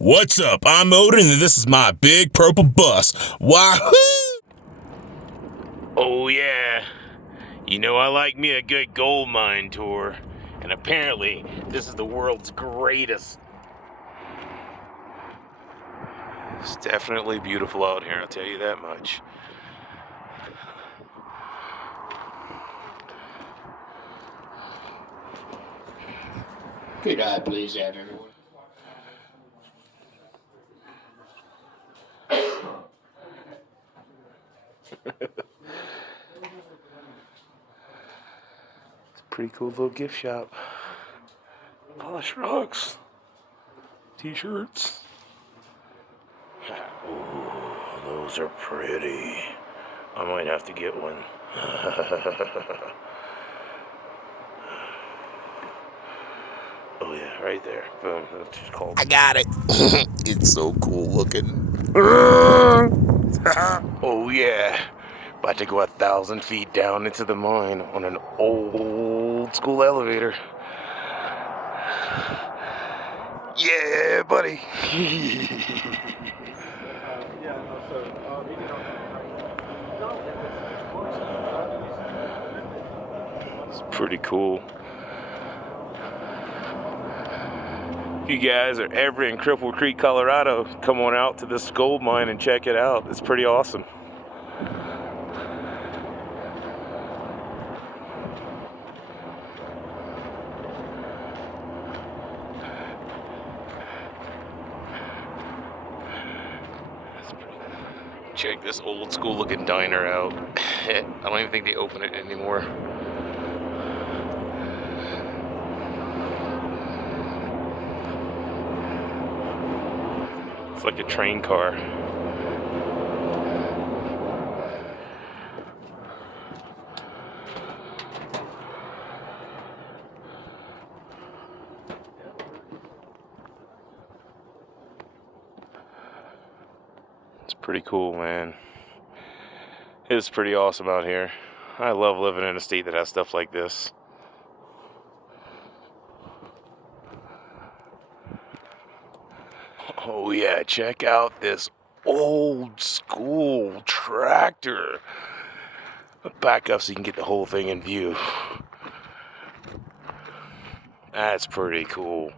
What's up? I'm Odin, and this is my big purple bus. Wahoo! Oh yeah, you know I like me a good gold mine tour, and apparently this is the world's greatest. It's definitely beautiful out here, I'll tell you that much. Good eye, please, everyone. It's a pretty cool little gift shop. Polished rocks, t-shirts. Ooh, those are pretty. I might have to get one. Oh yeah, right there. Boom. That's just called. I got it. It's so cool looking. Oh yeah. About to go 1,000 feet down into the mine on an old school elevator. Yeah, buddy. It's pretty cool. If you guys are ever in Cripple Creek, Colorado, come on out to this gold mine and check it out. It's pretty awesome. Check this old school looking diner out. I don't even think they open it anymore. It's like a train car. It's pretty cool, man. It's pretty awesome out here. I love living in a state that has stuff like this. Oh yeah, check out this old school tractor. Back up so you can get the whole thing in view. That's pretty cool.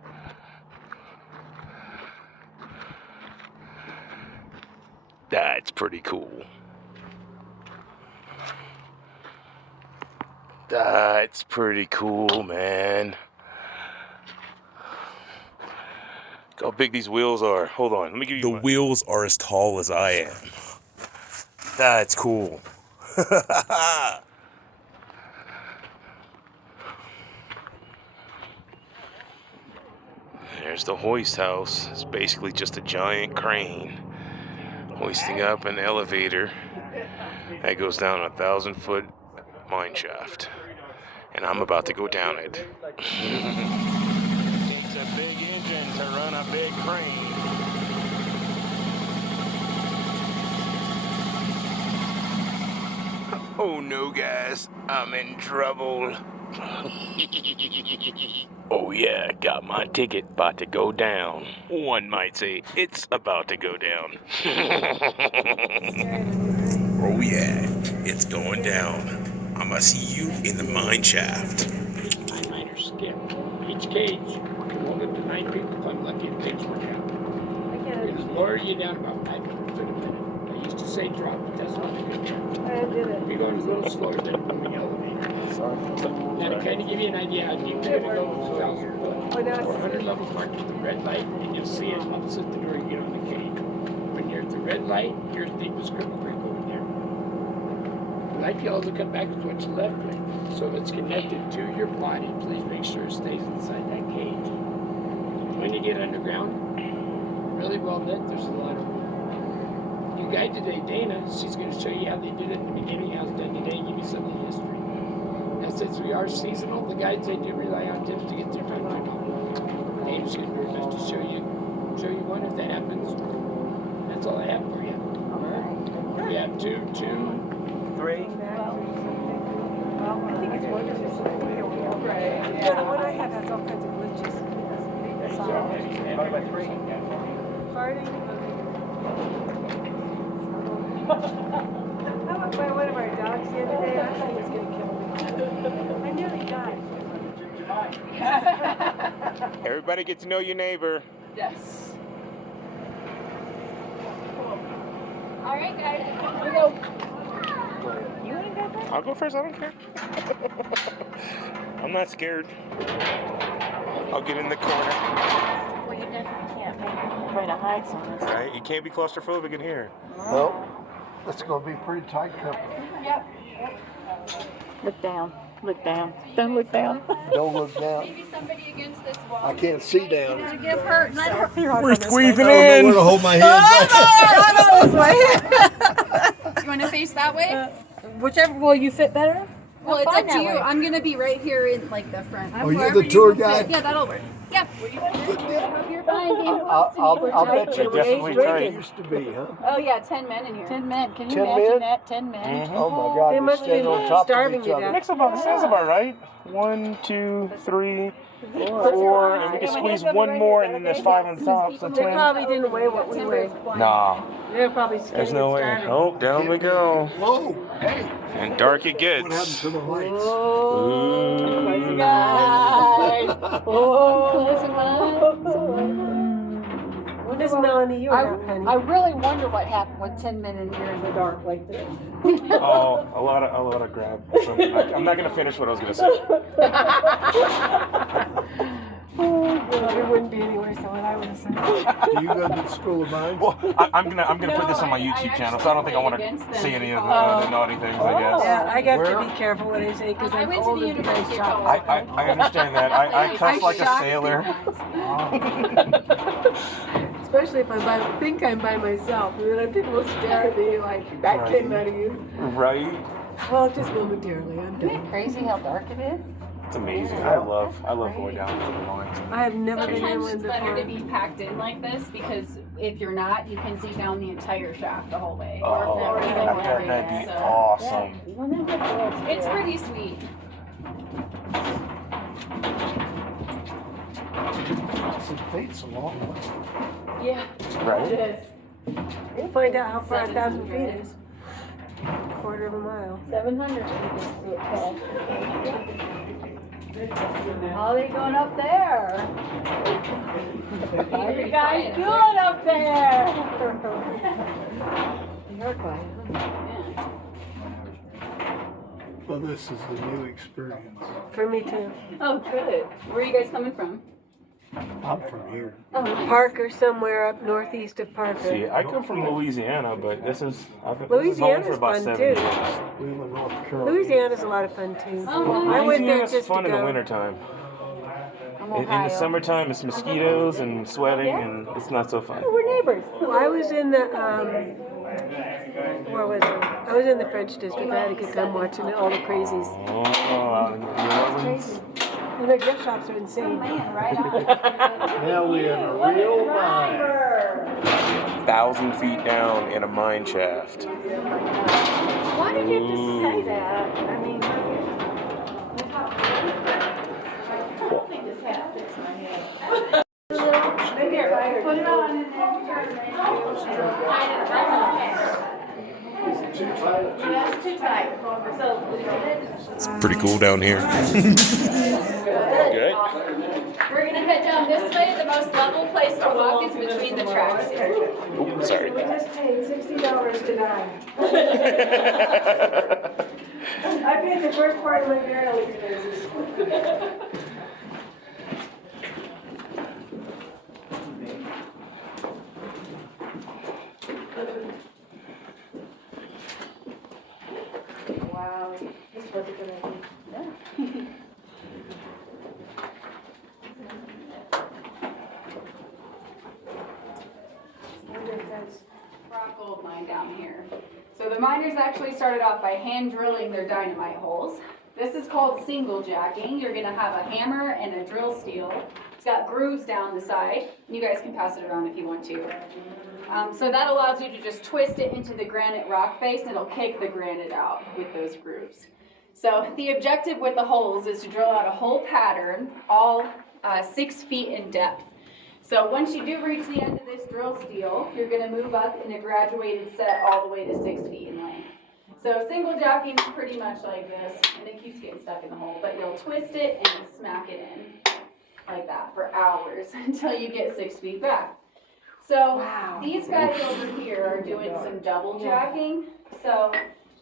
That's pretty cool. That's pretty cool, man. Look how big these wheels are. Hold on, let me give you The wheels are as tall as I am. That's cool. There's the hoist house. It's basically just a giant crane hoisting up an elevator that goes down a 1,000-foot mine shaft. And I'm about to go down it. Takes a big engine to run a big crane. Oh no, guys, I'm in trouble. Oh yeah, got my ticket, about to go down. One might say it's about to go down. Oh yeah, it's going down. I'ma see you in the mine shaft. Nine miners skip. Each cage can hold up to 9 people if I'm lucky and things work out. It'll lower you down about 5 feet a minute. I used to say drop, but that's not a good term. I did it. You're going a little slower than a moving elevator. That'll kind of give you an idea how deep you're going to go with 1,000 foot. Oh, that's 400 levels marked with the red light, and you'll see it opposite the door you get on the cage. When you're at the red light, you're as deep as Cripple Creek over there. The light yellow will come back with what's left brain. So if it's connected to your body, please make sure it stays inside that cage. When you get underground, really well lit, there's a lot of room. Your guide today, Dana, she's going to show you how they did it in the beginning, how it's done today, give you some of the history. And since we are seasonal, the guides, they do rely on tips to get their time right on. Dana's going to do her best to show you one if that happens. That's all I have for you. We have 2, 2, 3. Well, I think it's wonderful. Right. Yeah, the one I have has all kinds of glitches. So, farting? I went by one of our dogs the other day. I thought he was going to kill me. I nearly died. Everybody get to know your neighbor. Yes. All right, guys. Here we go. You want to go first? I'll go first. I don't care. I'm not scared. I'll get in the corner. Well, you definitely can't try to hide something. Right? You can't be claustrophobic in here. Nope. That's going to be pretty tight couple. Yep. Look down. Look down. Don't look down. Don't look down. Maybe somebody against this wall. I can't see down. Give her. Let her. We're squeezing I don't know where to hold my hands. You want to face that way? Whichever will you fit better? Well, it's up to you. I'm gonna be right here in like the front. Oh, you're the tour guide? Yeah, that'll work. Yep. You're fine. I'll bet you Definitely it tight. used to be, huh? Oh yeah, 10 men in here. 10 men. Can you 10 imagine men? that? 10 men. Oh my God, They they must stand be on top starving of to each other. That's about right. 1, 2, 3, 4, and we can squeeze one more, and then there's 5 on top. So They 10. probably didn't weigh what we weigh. Nah, They're probably skinny there's no way. and starving. Oh, down we go. Whoa, hey, And dark it what happened gets. to the lights? Ooh. Guys. Miss Melanie, you were out, honey. I really wonder what happened with 10 men in here in the dark like this. Oh, a lot of grab. I'm not gonna finish what I was gonna say. Well, there wouldn't be anywhere, so what I would have said. Do you go to the School of Mines? Well, I'm gonna put this on my YouTube channel, so I don't think I want to say any of the naughty things. I guess. Yeah, I got Where? to be careful what I say because I I'm went to the old and University of shot. I understand that. I cuss like a sailor. Especially if think I'm by myself, and then people will stare at me like, that came out of you. Right? Well, just momentarily, I'm Isn't done. it crazy how dark it is? It's amazing. I love going down to the mines. I have never been in Sometimes one it's better to before. be packed in like this because if you're not, you can see down the entire shaft the whole way. Or Oh, if that'd be awesome. It's pretty sweet. Some feet's a long way. Yeah, Right? it is. We'll find out how far 1,000 feet is. Quarter of a mile. 700. Mollie going up there. How you guys doing up there? You're quiet. Yeah. Well, this is a new experience. For me too. Oh, good. Where are you guys coming from? I'm from here. Parker, somewhere up northeast of Parker. See, I come from Louisiana, but this is home Louisiana's for about fun 7 too. years. We were in North Carolina. Louisiana's a lot of fun too. Oh, I went there Louisiana's just fun to in the go. wintertime. I'm In the Ohio. summertime, it's mosquitoes and sweating, and it's not so fun. We're neighbors. I was in the where was it? I was in the French district. I had a good time watching all the crazies. Oh, out in New Orleans. And their gift shops are insane. Man, right on. Now we're in a real mine. 1,000 feet down in a mine shaft. Why did you have to say that? I mean, this hat fits my head. Here, put it on and then turn it. That's too tight. So, It's pretty cool down here. Good. we're gonna head down this way. The most level place to walk is between the tracks here. Ooh, sorry. We just paid $60 to die. I paid the first part of my burial expenses. Wow, this was a good idea. Rock gold mine down here. So the miners actually started off by hand drilling their dynamite holes. This is called single jacking. You're gonna have a hammer and a drill steel. It's got grooves down the side. You guys can pass it around if you want to. So that allows you to just twist it into the granite rock face and it'll kick the granite out with those grooves. So the objective with the holes is to drill out a hole pattern, all 6 feet in depth. So once you do reach the end of this drill steel, you're gonna move up in a graduated set all the way to 6 feet in length. So single jacking is pretty much like this, and it keeps getting stuck in the hole, but you'll twist it and you'll smack it in like that for hours until you get 6 feet back. So these guys over here are doing some double jacking. So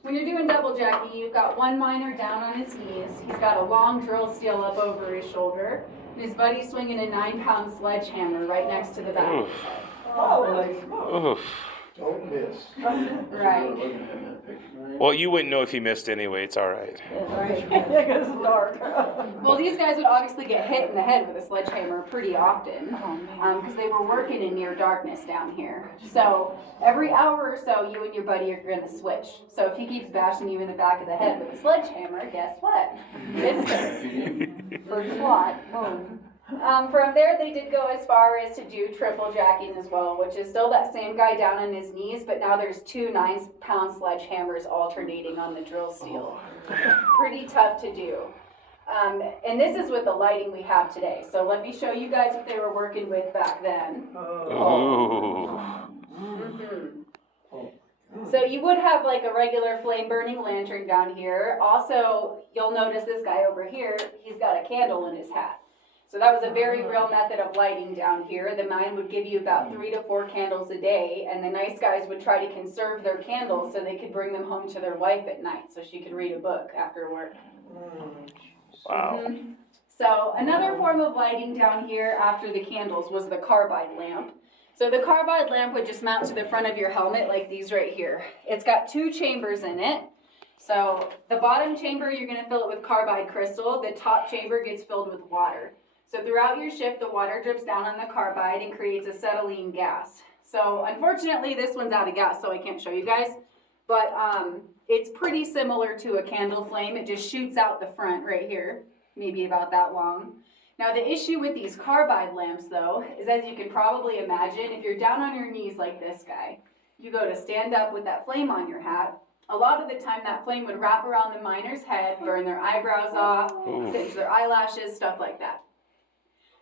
when you're doing double jacking, you've got one miner down on his knees. He's got a long drill steel up over his shoulder, and his buddy's swinging a 9-pound sledgehammer right next to the back of his head. Oof. Don't miss. Right. Well, you wouldn't know if he missed anyway. It's all right. It's dark. Well, these guys would obviously get hit in the head with a sledgehammer pretty often because they were working in near darkness down here. So every hour or so, you and your buddy are going to switch. So if he keeps bashing you in the back of the head with a sledgehammer, guess what? It's first slot. From there, they did go as far as to do triple jacking as well, which is still that same guy down on his knees, but now there's 2 9-pound sledgehammers alternating on the drill steel. Pretty tough to do. And this is with the lighting we have today. So let me show you guys what they were working with back then. Ooh. So you would have like a regular flame burning lantern down here. Also, you'll notice this guy over here, he's got a candle in his hat. So that was a very real method of lighting down here. The mine would give you about 3 to 4 candles a day, and the nice guys would try to conserve their candles so they could bring them home to their wife at night so she could read a book after work. Wow. So another form of lighting down here after the candles was the carbide lamp. So the carbide lamp would just mount to the front of your helmet like these right here. It's got 2 chambers in it. So the bottom chamber, you're going to fill it with carbide crystal. The top chamber gets filled with water. So throughout your shift, the water drips down on the carbide and creates acetylene gas. So unfortunately, this one's out of gas, so I can't show you guys. But it's pretty similar to a candle flame. It just shoots out the front right here, maybe about that long. Now the issue with these carbide lamps, though, is as you can probably imagine, if you're down on your knees like this guy, you go to stand up with that flame on your hat. A lot of the time, that flame would wrap around the miner's head, burn their eyebrows off, singe their eyelashes, stuff like that.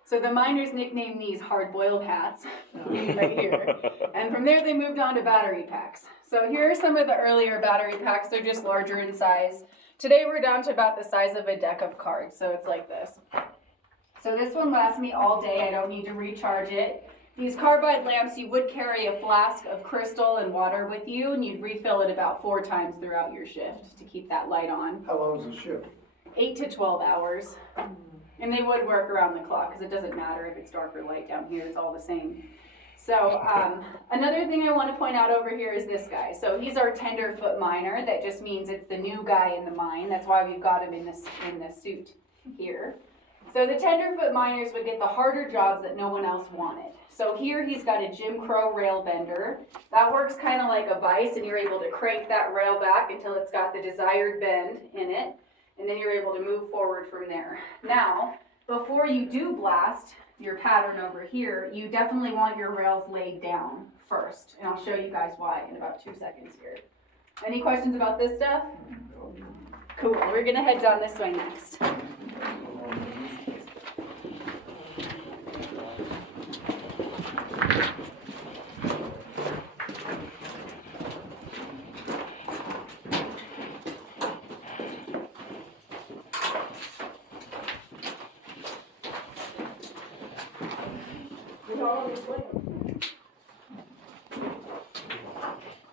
So the miners nicknamed these hard-boiled hats, right here. And from there, they moved on to battery packs. So here are some of the earlier battery packs. They're just larger in size. Today, we're down to about the size of a deck of cards, so it's like this. So this one lasts me all day. I don't need to recharge it. These carbide lamps, you would carry a flask of crystal and water with you, and you'd refill it about 4 times throughout your shift to keep that light on. How long is the shift? 8 to 12 hours. And they would work around the clock because it doesn't matter if it's dark or light down here, it's all the same. So another thing I want to point out over here is this guy. So he's our tenderfoot miner. That just means it's the new guy in the mine. That's why we've got him in this suit here. So the tenderfoot miners would get the harder jobs that no one else wanted. So here he's got a Jim Crow rail bender. That works kind of like a vise, and you're able to crank that rail back until it's got the desired bend in it. And then you're able to move forward from there. Now, before you do blast your pattern over here, you definitely want your rails laid down first. And I'll show you guys why in about 2 seconds here. Any questions about this stuff? Cool, we're gonna head down this way next.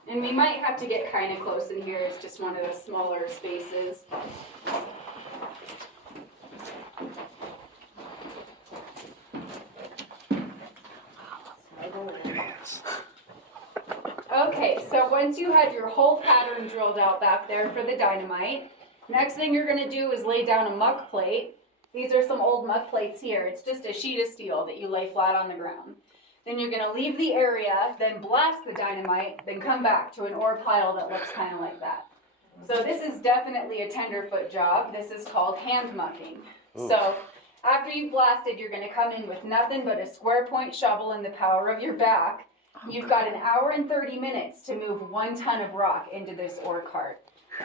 And we might have to get kind of close in here. It's just one of the smaller spaces. Okay, so once you had your whole pattern drilled out back there for the dynamite, next thing you're going to do is lay down a muck plate. These are some old muck plates here. It's just a sheet of steel that you lay flat on the ground. Then you're going to leave the area, then blast the dynamite, then come back to an ore pile that looks kind of like that. So this is definitely a tenderfoot job. This is called hand mucking. Ooh. So after you've blasted, you're going to come in with nothing but a square point shovel and the power of your back. You've got an hour and 30 minutes to move 1 ton of rock into this ore cart.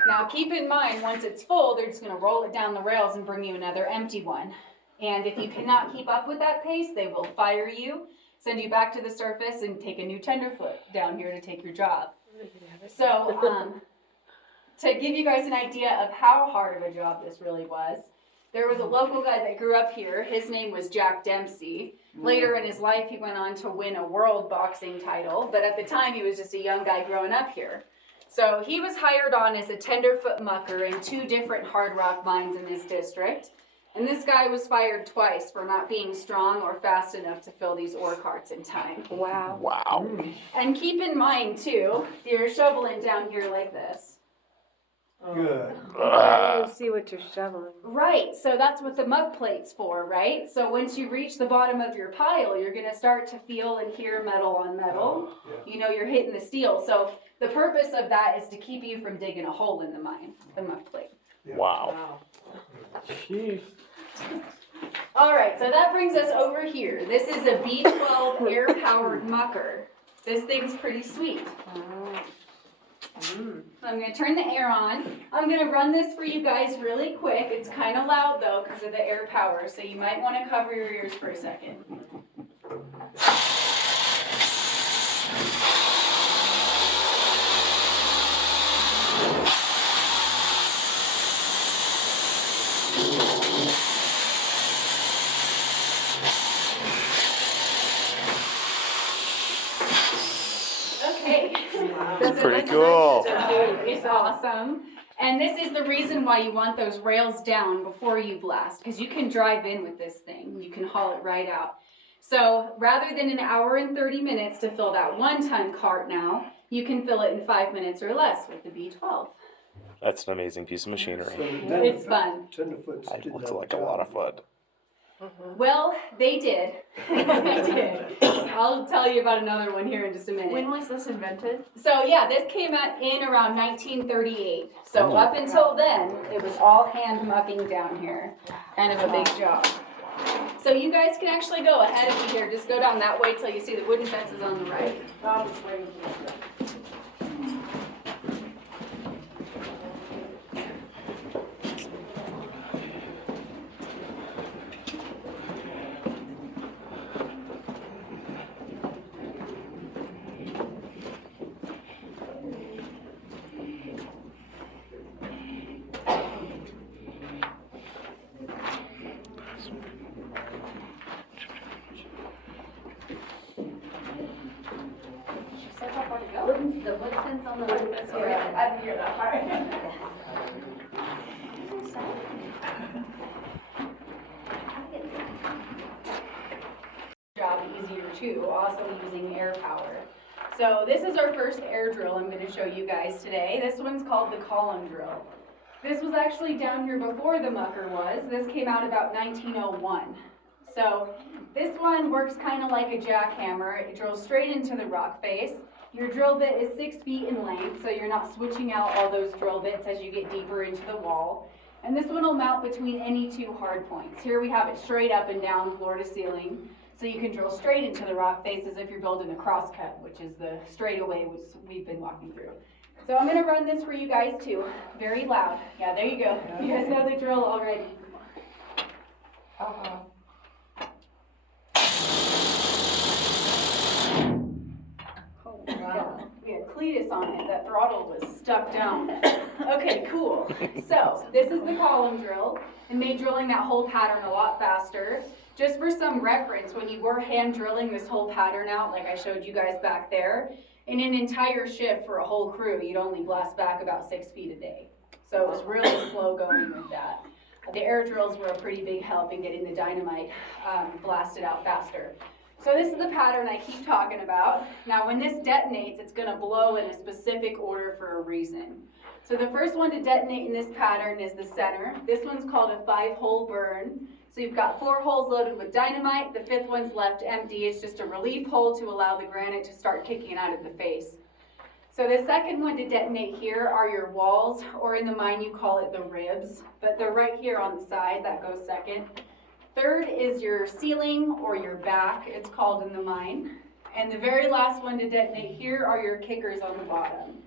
Now keep in mind, once it's full, they're just going to roll it down the rails and bring you another empty one. And if you cannot keep up with that pace, they will fire you send you back to the surface, and take a new tenderfoot down here to take your job. So, to give you guys an idea of how hard of a job this really was, there was a local guy that grew up here. His name was Jack Dempsey. Later in his life, he went on to win a world boxing title, but at the time, he was just a young guy growing up here. So he was hired on as a tenderfoot mucker in 2 different hard rock mines in this district. And this guy was fired twice for not being strong or fast enough to fill these ore carts in time. Wow. Wow. And keep in mind, too, you're shoveling down here like this. Good. You see what you're shoveling. Right, so that's what the mud plate's for, right? So once you reach the bottom of your pile, you're going to start to feel and hear metal on metal. You know, you're hitting the steel. So the purpose of that is to keep you from digging a hole in the mine, the mud plate. Wow. Jeez. All right, so that brings us over here. This is a B12 air-powered mucker. This thing's pretty sweet. I'm going to turn the air on. I'm going to run this for you guys really quick. It's kind of loud though because of the air power, so you might want to cover your ears for a second. Okay. That's pretty cool. It's awesome. And this is the reason why you want those rails down before you blast, because you can drive in with this thing. You can haul it right out. So rather than an hour and 30 minutes to fill that 1-ton cart now, you can fill it in 5 minutes or less with the B12. That's an amazing piece of machinery. It's fun. Tenderfoot's It looks like a lot of fun. Well, they did. They did. I'll tell you about another one here in just a minute. When was this invented? So yeah, this came out in around 1938. So up until then, it was all hand mucking down here. Kind of a big job. So you guys can actually go ahead of me here. Just go down that way till you see the wooden fences on the right. I'll just wait. The wood fence on the wooden fence. Oh, yeah, I didn't hear that part. Job easier too, also using air power. So this is our first air drill I'm going to show you guys today. This one's called the column drill. This was actually down here before the mucker was. This came out about 1901. So this one works kind of like a jackhammer. It drills straight into the rock face. Your drill bit is 6 feet in length, so you're not switching out all those drill bits as you get deeper into the wall. And this one will mount between any 2 hard points. Here we have it straight up and down, floor to ceiling. So you can drill straight into the rock face as if you're building a crosscut, which is the straightaway we've been walking through. So I'm going to run this for you guys too. Very loud. Yeah, there you go. You guys know the drill already. Wow. We had Cletus on it. That throttle was stuck down. Okay, cool. So this is the column drill. It made drilling that whole pattern a lot faster. Just for some reference, when you were hand drilling this whole pattern out, like I showed you guys back there, in an entire shift for a whole crew, you'd only blast back about 6 feet a day. So it was really slow going with that. The air drills were a pretty big help in getting the dynamite blasted out faster. So this is the pattern I keep talking about. Now when this detonates, it's going to blow in a specific order for a reason. So the first one to detonate in this pattern is the center. This one's called a 5-hole burn. So you've got 4 holes loaded with dynamite. The 5th one's left empty. It's just a relief hole to allow the granite to start kicking out of the face. So the second one to detonate here are your walls, or in the mine you call it the ribs, but they're right here on the side. That goes second. Third is your ceiling or your back, it's called in the mine. And the very last one to detonate here are your kickers on the bottom.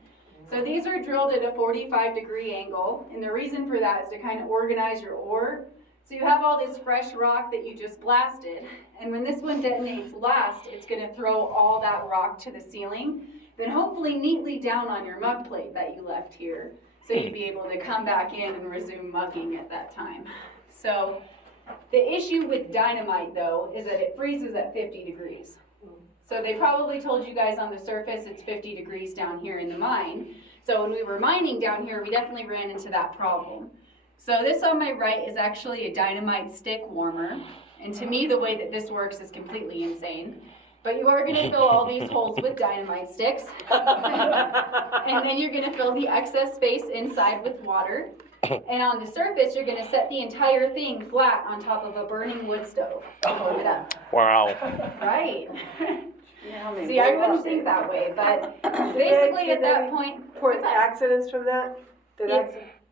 So these are drilled at a 45-degree angle, and the reason for that is to kind of organize your ore. So you have all this fresh rock that you just blasted, and when this one detonates last, it's going to throw all that rock to the ceiling, then hopefully neatly down on your mug plate that you left here, so you'd be able to come back in and resume mugging at that time. So the issue with dynamite, though, is that it freezes at 50 degrees. So they probably told you guys on the surface it's 50 degrees down here in the mine. So when we were mining down here, we definitely ran into that problem. So this on my right is actually a dynamite stick warmer. And to me, the way that this works is completely insane. But you are gonna fill all these holes with dynamite sticks. And then you're gonna fill the excess space inside with water. And on the surface, you're gonna set the entire thing flat on top of a burning wood stove. Load it up. Wow. Right. See, I wouldn't think that way, but basically at that point, Report accidents from that?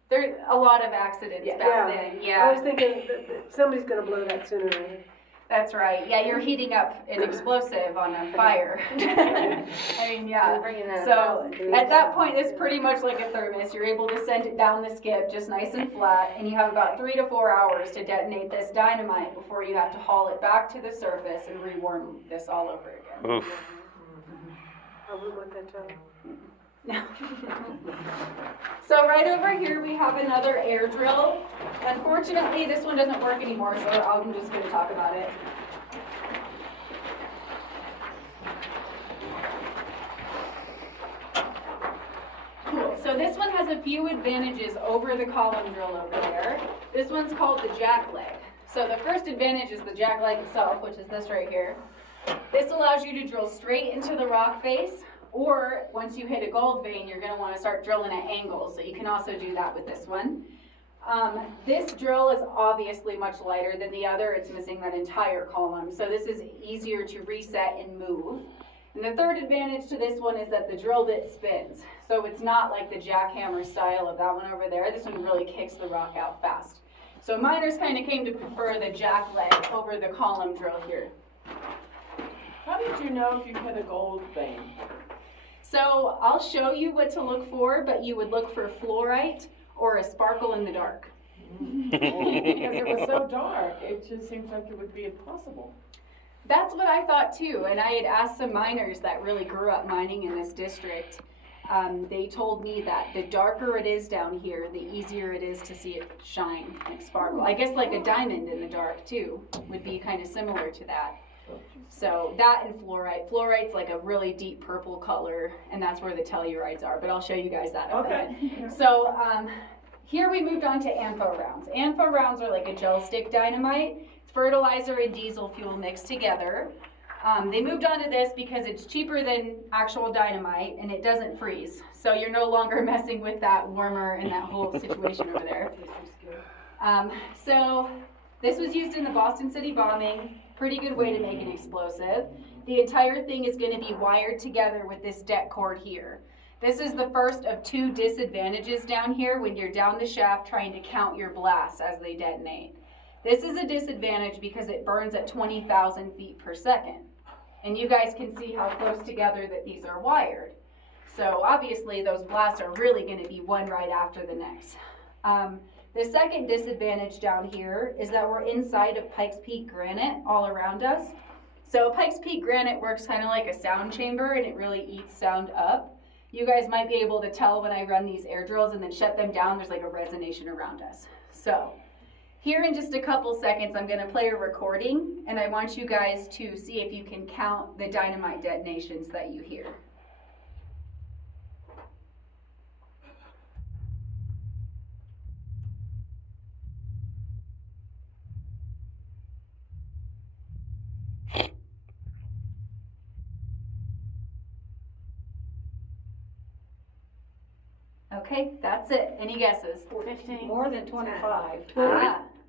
there's a lot of accidents back then, I was thinking that somebody's gonna blow that sooner or later. That's right. Yeah, you're heating up an explosive on a fire. I mean, yeah. So at that point, it's pretty much like a thermos. You're able to send it down the skip just nice and flat, and you have about 3 to 4 hours to detonate this dynamite before you have to haul it back to the surface and rewarm this all over again. Oof. I wouldn't want that job. So right over here we have another air drill. Unfortunately, this one doesn't work anymore, so I'm just going to talk about it. Cool. So this one has a few advantages over the column drill over there. This one's called the jack leg. So the first advantage is the jack leg itself, which is this right here. This allows you to drill straight into the rock face. Or once you hit a gold vein, you're going to want to start drilling at angles. So you can also do that with this one. This drill is obviously much lighter than the other. It's missing that entire column. So this is easier to reset and move. And the third advantage to this one is that the drill bit spins. So it's not like the jackhammer style of that one over there. This one really kicks the rock out fast. So miners kind of came to prefer the jack leg over the column drill here. How did you know if you hit a gold vein? So I'll show you what to look for, but you would look for fluorite or a sparkle in the dark. Because it was so dark, it just seems like it would be impossible. That's what I thought too, and I had asked some miners that really grew up mining in this district. They told me that the darker it is down here, the easier it is to see it shine, like sparkle. I guess like a diamond in the dark too would be kind of similar to that. So that and fluorite. Fluorite's like a really deep purple color, and that's where the tellurides are, but I'll show you guys that up ahead. So here we moved on to ANFO rounds. ANFO rounds are like a gel stick dynamite. It's fertilizer and diesel fuel mixed together. They moved on to this because it's cheaper than actual dynamite and it doesn't freeze. So you're no longer messing with that warmer and that whole situation over there. So this was used in the Boston City bombing. Pretty good way to make an explosive. The entire thing is going to be wired together with this det cord here. This is the first of 2 disadvantages down here when you're down the shaft trying to count your blasts as they detonate. This is a disadvantage because it burns at 20,000 feet per second. And you guys can see how close together that these are wired. So obviously those blasts are really going to be one right after the next. The second disadvantage down here is that we're inside of Pikes Peak granite all around us. So Pikes Peak granite works kind of like a sound chamber and it really eats sound up. You guys might be able to tell when I run these air drills and then shut them down, there's like a resonation around us. So here in just a couple seconds, I'm going to play a recording and I want you guys to see if you can count the dynamite detonations that you hear. Okay, that's it. Any guesses? 15. More than 25.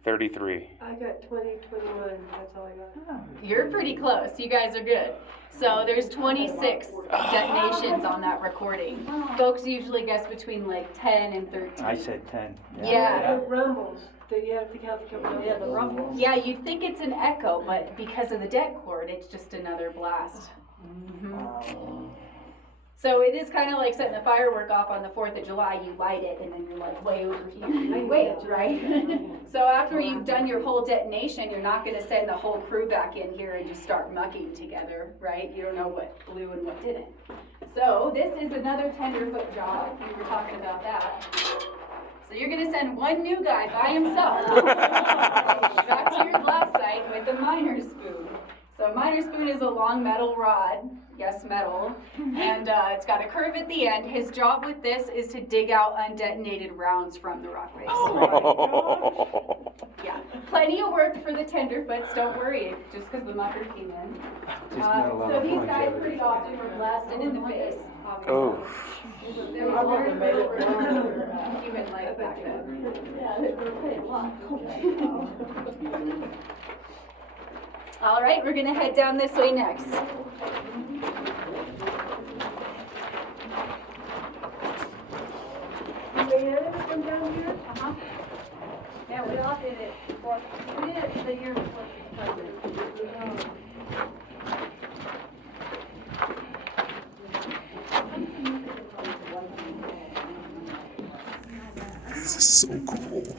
33. I got 20, 21. That's all I got. You're pretty close. You guys are good. So there's 26 detonations on that recording. Folks usually guess between like 10 and 13. I said 10. Yeah. The rumbles. You have to count the rumbles. Yeah, the rumbles. Yeah, you'd think it's an echo, but because of the det cord, it's just another blast. So it is kind of like setting a firework off on the 4th of July. You light it and then you're like way over here. You wait, right? So after you've done your whole detonation, you're not going to send the whole crew back in here and just start mucking together, right? You don't know what blew and what didn't. So this is another tenderfoot job. We were talking about that. So you're going to send one new guy by himself back to your blast site with a miner's spoon. So a miner's spoon is a long metal rod, yes, metal, and it's got a curve at the end. His job with this is to dig out undetonated rounds from the rock face. Oh. Yeah, plenty of work for the tenderfoots, don't worry, just because the mucker came in. So these guys pretty often were blasted in the face, obviously. Oh. There was very little regard for human life back then. Yeah, they were paid a lot. All right, we're gonna head down this way next. From down here? Uh-huh. Yeah, we all did it before. We did it the year before the president. This is so cool.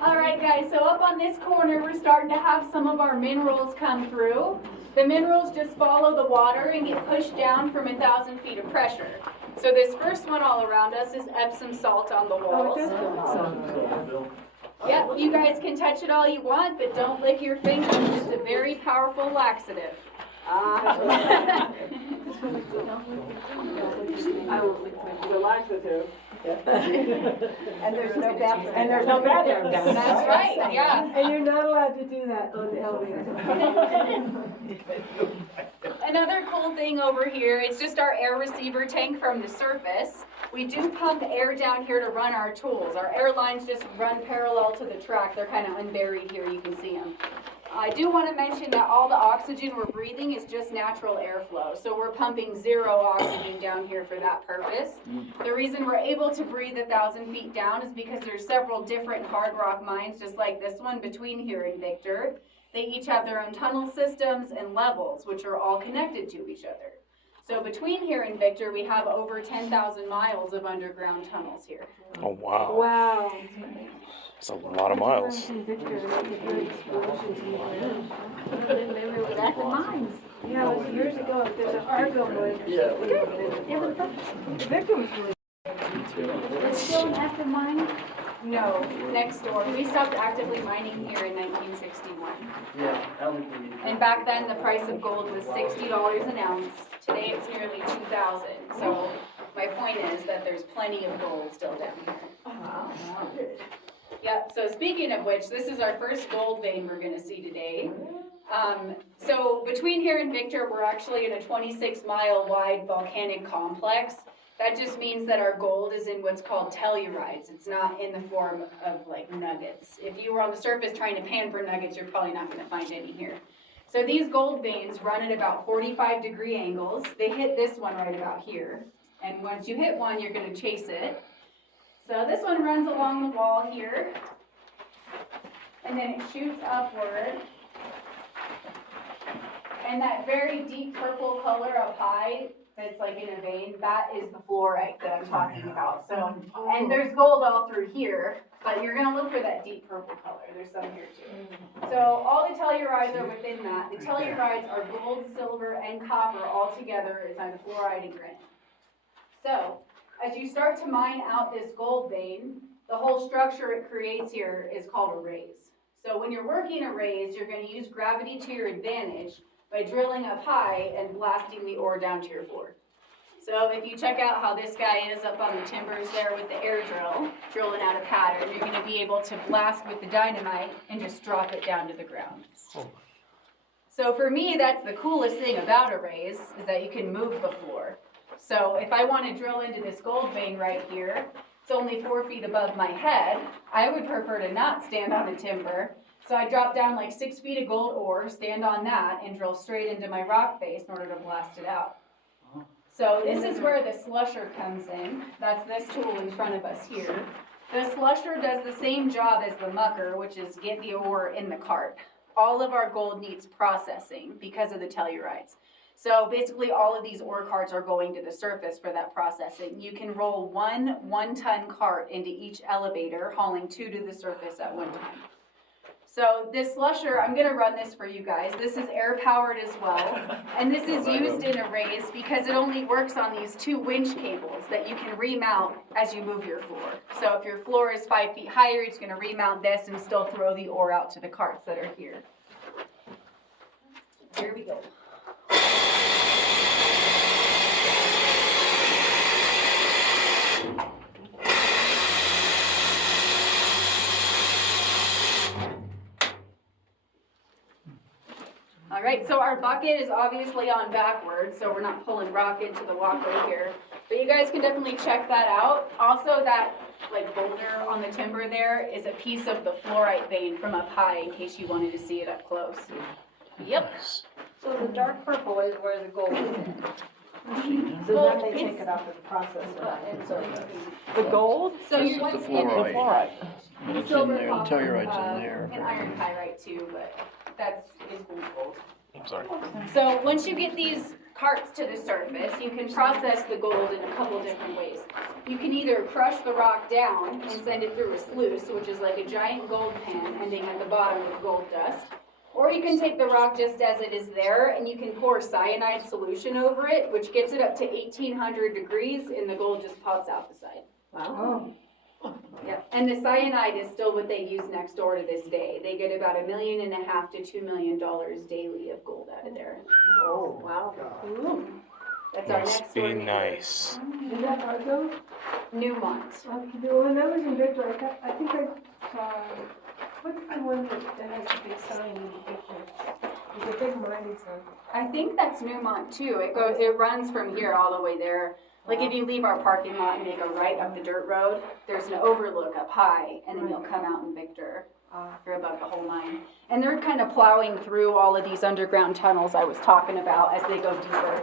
All right, guys, so up on this corner, we're starting to have some of our minerals come through. The minerals just follow the water and get pushed down from 1,000 feet of pressure. So this first one all around us is Epsom salt on the walls. Yep, you guys can touch it all you want, but don't lick your fingers. It's a very powerful laxative. I won't lick my the laxative. And there's no bathroom. And there's no bathroom. That's right, yeah. And you're not allowed to do that on the elevator. Another cool thing over here, it's just our air receiver tank from the surface. We do pump air down here to run our tools. Our air lines just run parallel to the track. They're kind of unburied here, you can see them. I do want to mention that all the oxygen we're breathing is just natural airflow. So we're pumping 0 oxygen down here for that purpose. The reason we're able to breathe 1,000 feet down is because there's several different hard rock mines, just like this one between here and Victor. They each have their own tunnel systems and levels, which are all connected to each other. So between here and Victor, we have over 10,000 miles of underground tunnels here. Oh, wow. Wow. That's a lot of miles. Back in mines. Yeah, it was years ago. There's an Argo mine. The victim was really. There's still an active mine? No, next door. We stopped actively mining here in 1961. And back then, the price of gold was $60 an ounce. Today, it's nearly $2,000. So my point is that there's plenty of gold still down here. Yep, so speaking of which, this is our first gold vein we're gonna see today. So between here and Victor, we're actually in a 26-mile wide volcanic complex. That just means that our gold is in what's called tellurides. It's not in the form of like nuggets. If you were on the surface trying to pan for nuggets, you're probably not gonna find any here. So these gold veins run at about 45-degree angles. They hit this one right about here. And once you hit one, you're gonna chase it. So this one runs along the wall here, and then it shoots upward. And that very deep purple color up high, that's like in a vein, that is the fluorite that I'm talking about. So, and there's gold all through here, but you're gonna look for that deep purple color. There's some here too. So all the tellurides are within that. The tellurides are gold, silver, and copper all together inside the fluoride and granite. So, as you start to mine out this gold vein, the whole structure it creates here is called a raise. So when you're working a raise, you're going to use gravity to your advantage by drilling up high and blasting the ore down to your floor. So if you check out how this guy is up on the timbers there with the air drill, drilling out a pattern, you're going to be able to blast with the dynamite and just drop it down to the ground. So for me, that's the coolest thing about a raise, is that you can move the floor. So if I want to drill into this gold vein right here, it's only 4 feet above my head. I would prefer to not stand on the timber. So I drop down like 6 feet of gold ore, stand on that, and drill straight into my rock face in order to blast it out. So this is where the slusher comes in. That's this tool in front of us here. The slusher does the same job as the mucker, which is get the ore in the cart. all of our gold needs processing because of the tellurides. So basically all of these ore carts are going to the surface for that processing. You can roll one 1-ton cart into each elevator, hauling 2 to the surface at one time. So this slusher, I'm gonna run this for you guys. This is air powered as well. And this is used in arrays because it only works on these 2 winch cables that you can remount as you move your floor. So if your floor is 5 feet higher, it's gonna remount this and still throw the ore out to the carts that are here. Here we go. All right, so our bucket is obviously on backwards, so we're not pulling rock into the walkway here. But you guys can definitely check that out. Also, that like boulder on the timber there is a piece of the fluorite vein from up high in case you wanted to see it up close. Yep. So the dark purple is where the gold is in. So Well, then they take it's- it out of the process and surface. The gold? So This you is what's the in it? fluorite. Fluorite. And it's in Silver, there, the copper, telluride's in there. and iron pyrite too, but that's is gold. I'm sorry. So once you get these carts to the surface, you can process the gold in a couple different ways. You can either crush the rock down and send it through a sluice, which is like a giant gold pan ending at the bottom with gold dust. Or you can take the rock just as it is there and you can pour cyanide solution over it, which gets it up to 1800 degrees and the gold just pops out the side. Wow. Yeah, and the cyanide is still what they use next door to this day. They get about $1.5 million to $2 million daily of gold out of there. Oh, wow. That's our Must next be door neighbor. nice. Is that Argo? Newmont. When I was in Victor, I think I saw, what's the one that has the big sign in the picture? It's a big mining sign. I think that's Newmont too. It runs from here all the way there. Like if you leave our parking lot and make a right up the dirt road, there's an overlook up high, and then you'll come out in Victor. You're above the whole line. And they're kind of plowing through all of these underground tunnels I was talking about as they go deeper.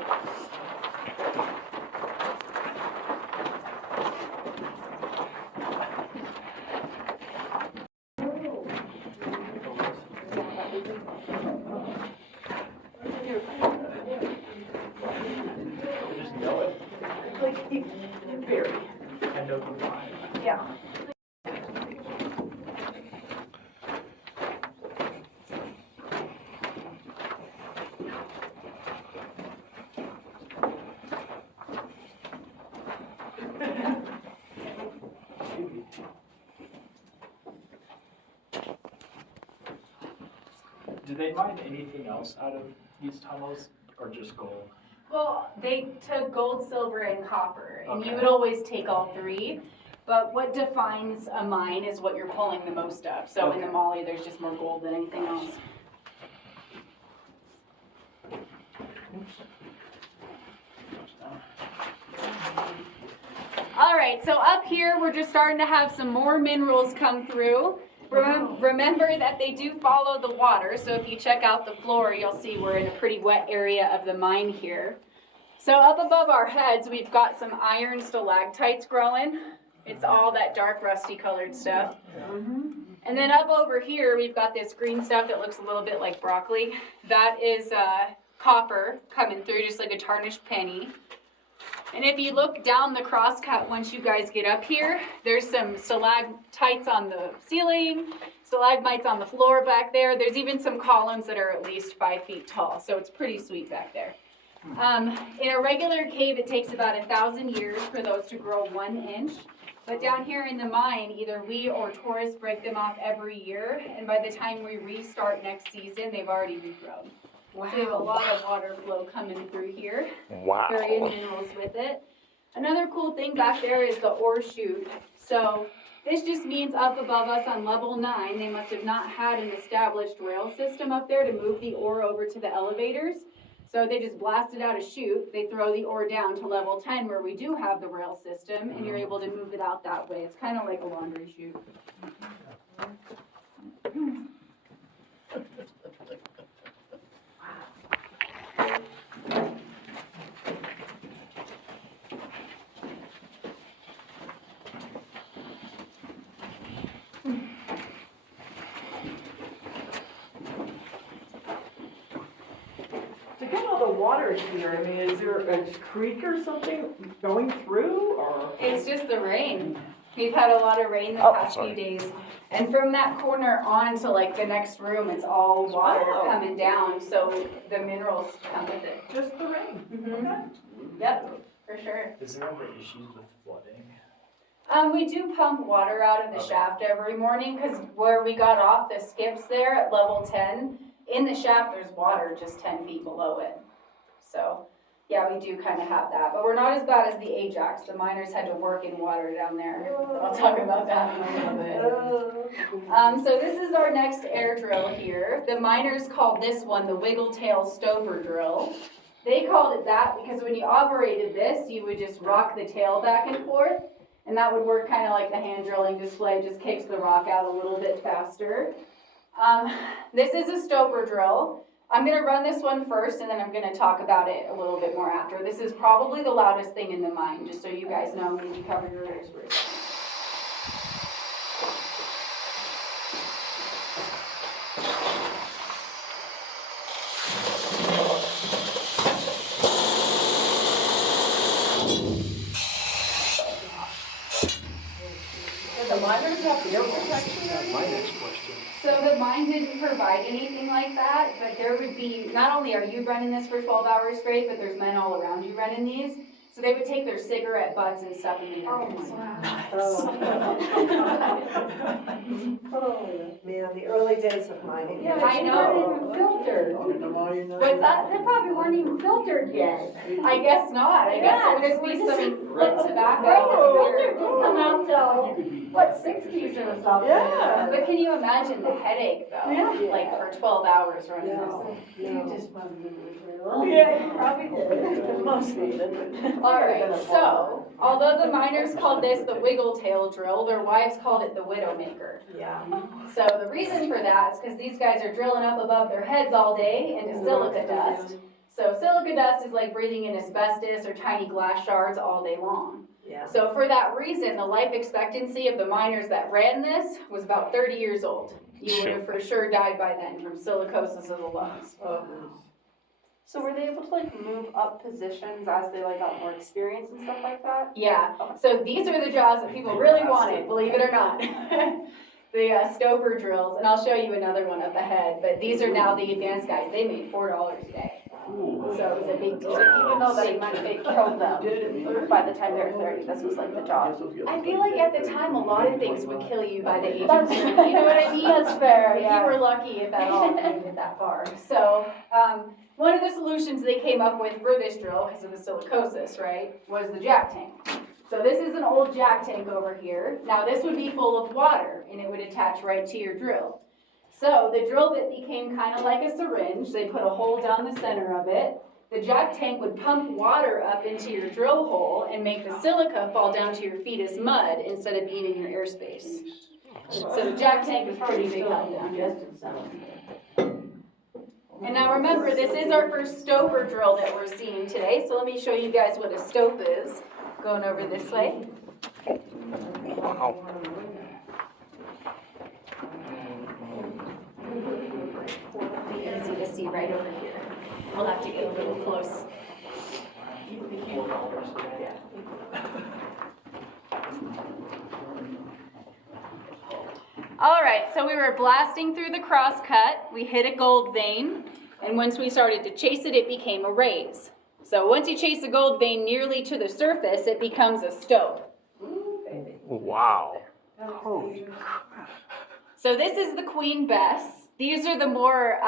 Yeah. Do they mine anything else out of these tunnels or just gold? Well, they took gold, silver, and copper, and you Okay. would always take all 3. But what defines a mine is what you're pulling the most of. So in the Okay. Mollie, there's just more gold than anything else. All right, so up here, we're just starting to have some more minerals come through. Remember that they do follow the water, so if you check out the floor, you'll see we're in a pretty wet area of the mine here. So up above our heads, we've got some iron stalactites growing. It's all that dark rusty colored stuff. And then up over here, we've got this green stuff that looks a little bit like broccoli. That is copper coming through, just like a tarnished penny. And if you look down the crosscut once you guys get up here, there's some stalactites on the ceiling, stalagmites on the floor back there. There's even some columns that are at least 5 feet tall, so it's pretty sweet back there. In a regular cave, it takes about 1,000 years for those to grow 1 inch. But down here in the mine, either we or tourists break them off every year, and by the time we restart next season, they've already regrown. Wow. So we have a lot of water flow coming through here. Wow. Carrying minerals with it. Another cool thing back there is the ore chute. So this just means up above us on level 9, they must have not had an established rail system up there to move the ore over to the elevators. So they just blasted out a chute, they throw the ore down to level 10 where we do have the rail system, and you're able to move it out that way. It's kind of like a laundry chute. water here? I mean, is there a creek or something going through, or? It's just the rain. We've had a lot of rain the past few days. And from that corner on to like the next room, it's all water coming down, so the minerals come with it. Just the rain? Mhm. Yep, for sure. Is there ever issues with flooding? We do pump water out of the shaft every morning, because where we got off the skips there at level 10, in the shaft there's water just 10 feet below it. So, yeah, we do kind of have that, but we're not as bad as the Ajax. The miners had to work in water down there. I'll talk about that in a little bit. So this is our next air drill here. The miners called this one the wiggle tail stoper drill. They called it that because when you operated this, you would just rock the tail back and forth, and that would work kind of like the hand drilling display, just kicks the rock out a little bit faster. This is a stoper drill. I'm going to run this one first, and then I'm going to talk about it a little bit more after. This is probably the loudest thing in the mine, just so you guys know. Maybe cover your ears for a second. The miners have air protection? My next question. So the mine didn't provide anything like that, but there would be, not only are you running this for 12 hours straight, but there's men all around you running these. So they would take their cigarette butts and stuff in the air. Oh, man, the early days of mining. Yeah, I know. Filtered. What's that? They probably weren't even filtered yet. I guess not. I guess it would just be some lit tobacco. Filtered didn't come out till, what, 60s or something? Yeah. But can you imagine the headache though? Yeah. Like for 12 hours running No, this. no. Just probably did. Yeah, probably did. Mostly did. Alright, so, although the miners called this the wiggle tail drill, their wives called it the widowmaker. Yeah. So the reason for that is because these guys are drilling up above their heads all day into silica dust. So silica dust is like breathing in asbestos or tiny glass shards all day long. Yeah. So for that reason, the life expectancy of the miners that ran this was about 30 years old. You would have for sure died by then from silicosis of the lungs. So were they able to like move up positions as they like got more experience and stuff like that? Yeah, so these are the jobs that people really wanted, believe it or not. The stoper drills, and I'll show you another one up ahead, but these are now the advanced guys. They made $4 a day. So it was a big deal. Even though they killed them by the time they were 30, this was like the job. I feel like at the time, a lot of things would kill you by the age of 30. You know what I mean? That's fair, yeah. You were lucky if at all made it that far. So, one of the solutions they came up with for this drill, because of the silicosis, right, was the jack tank. So this is an old jack tank over here. Now this would be full of water, and it would attach right to your drill. So the drill bit became kind of like a syringe. They put a hole down the center of it. The jack tank would pump water up into your drill hole and make the silica fall down to your feet as mud instead of being in your airspace. So the jack tank was pretty big help down here. And now remember, this is our first stoper drill that we're seeing today. So let me show you guys what a stope is. Going over this way. Wow. Easy to see right over here. I'll have to get a little close. All right, so we were blasting through the crosscut. We hit a gold vein, and once we started to chase it, it became a raise. So once you chase a gold vein nearly to the surface, it becomes a stope. Wow. So this is the Queen Bess. These are the more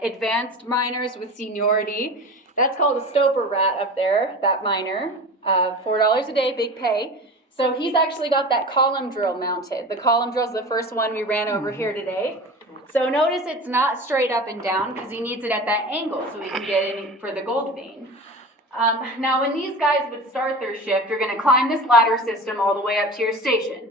advanced miners with seniority. That's called a stoper rat up there, that miner. $4 a day, big pay. So he's actually got that column drill mounted. The column drill is the first one we ran over here today. So notice it's not straight up and down because he needs it at that angle so he can get in for the gold vein. Now when these guys would start their shift, you're going to climb this ladder system all the way up to your station.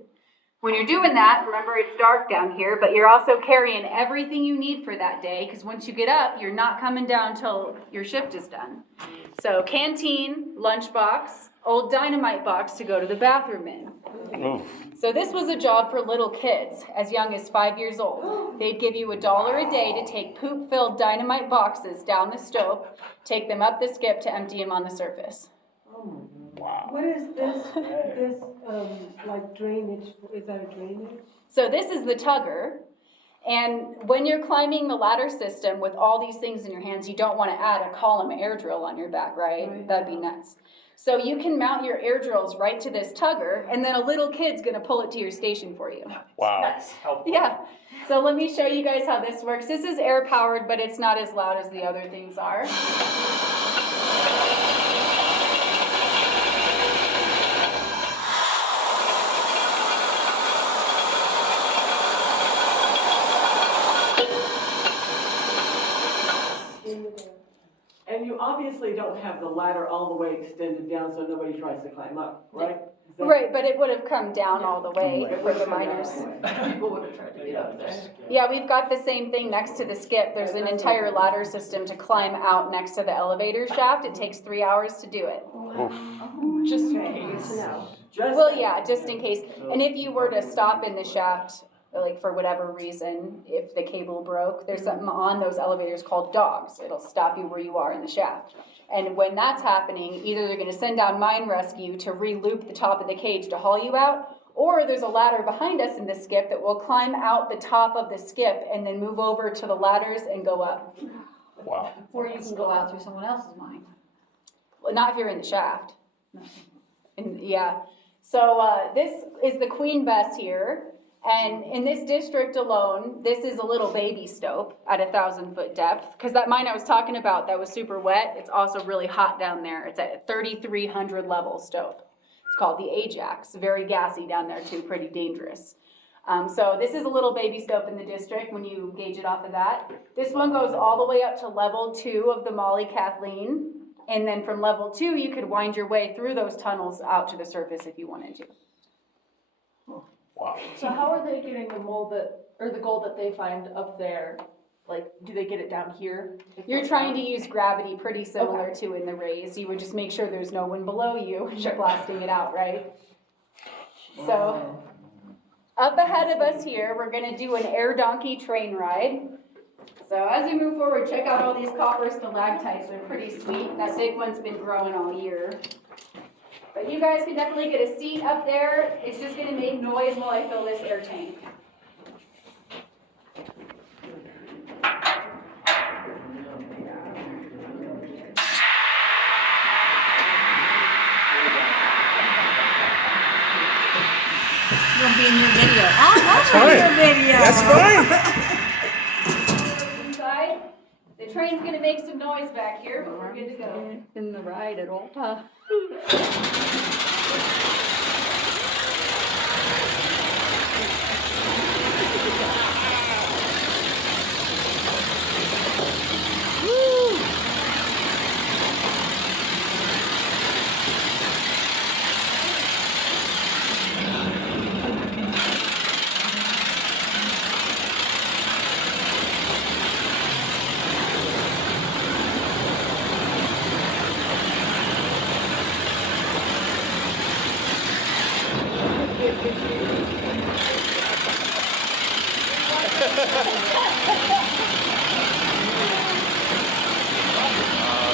When you're doing that, remember it's dark down here, but you're also carrying everything you need for that day, because once you get up, you're not coming down till your shift is done. So canteen, lunchbox, old dynamite box to go to the bathroom in. So this was a job for little kids, as young as 5 years old. They'd give you $1 a day to take poop-filled dynamite boxes down the stove, take them up the skip to empty them on the surface. Wow. What is this, like drainage, is that a drainage? So this is the tugger, and when you're climbing the ladder system with all these things in your hands, you don't want to add a column air drill on your back, right? That'd be nuts. So you can mount your air drills right to this tugger, and then a little kid's gonna pull it to your station for you. Wow. Yeah, so let me show you guys how this works. This is air powered, but it's not as loud as the other things are. And you obviously don't have the ladder all the way extended down so nobody tries to climb up, right? Right, but it would have come down all the way for the miners. People would have tried to get up there. Yeah, we've got the same thing next to the skip. There's an entire ladder system to climb out next to the elevator shaft. It takes 3 hours to do it. Just in case. Well, yeah, just in case. And if you were to stop in the shaft, like for whatever reason, if the cable broke, there's something on those elevators called dogs. It'll stop you where you are in the shaft. And when that's happening, either they're going to send down mine rescue to re-loop the top of the cage to haul you out, or there's a ladder behind us in the skip that will climb out the top of the skip and then move over to the ladders and go up. Wow. Or you can go out through someone else's mine. Well, not if you're in the shaft. And yeah. So this is the Queen Bess here. And in this district alone, this is a little baby stope at 1,000-foot depth. Because that mine I was talking about that was super wet, it's also really hot down there. It's at 3,300 level stope. It's called the Ajax. Very gassy down there too, pretty dangerous. So this is a little baby stope in the district when you gauge it off of that. This one goes all the way up to level 2 of the Mollie Kathleen. And then from level 2, you could wind your way through those tunnels out to the surface if you wanted to. Wow. So how are they getting the mold or the gold that they find up there? Like, do they get it down here? You're trying to use gravity pretty similar to in the raise. You would just make sure there's no one below you and you're blasting it out, right? So up ahead of us here, we're gonna do an air donkey train ride. So as we move forward, check out all these copper stalactites. They're pretty sweet. That big one's been growing all year. But you guys can definitely get a seat up there. It's just gonna make noise while I fill this air tank. You'll be in your video. That's fine. Inside, the train's gonna make some noise back here, but we're good to go. In the ride at all times.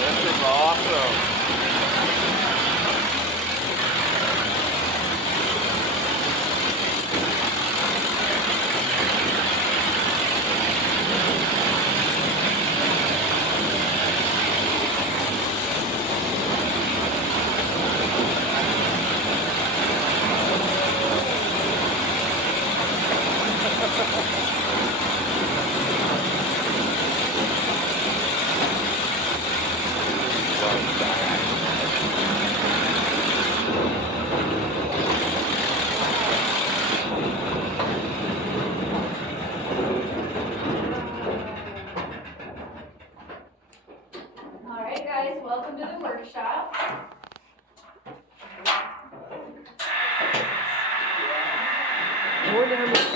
This is awesome. All right, guys, welcome to the workshop. down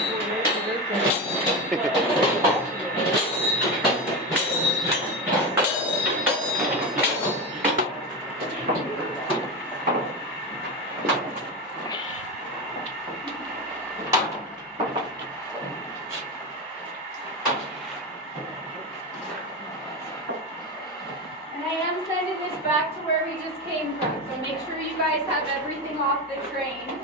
And I am sending this back to where we just came from, so make sure you guys have everything off the train.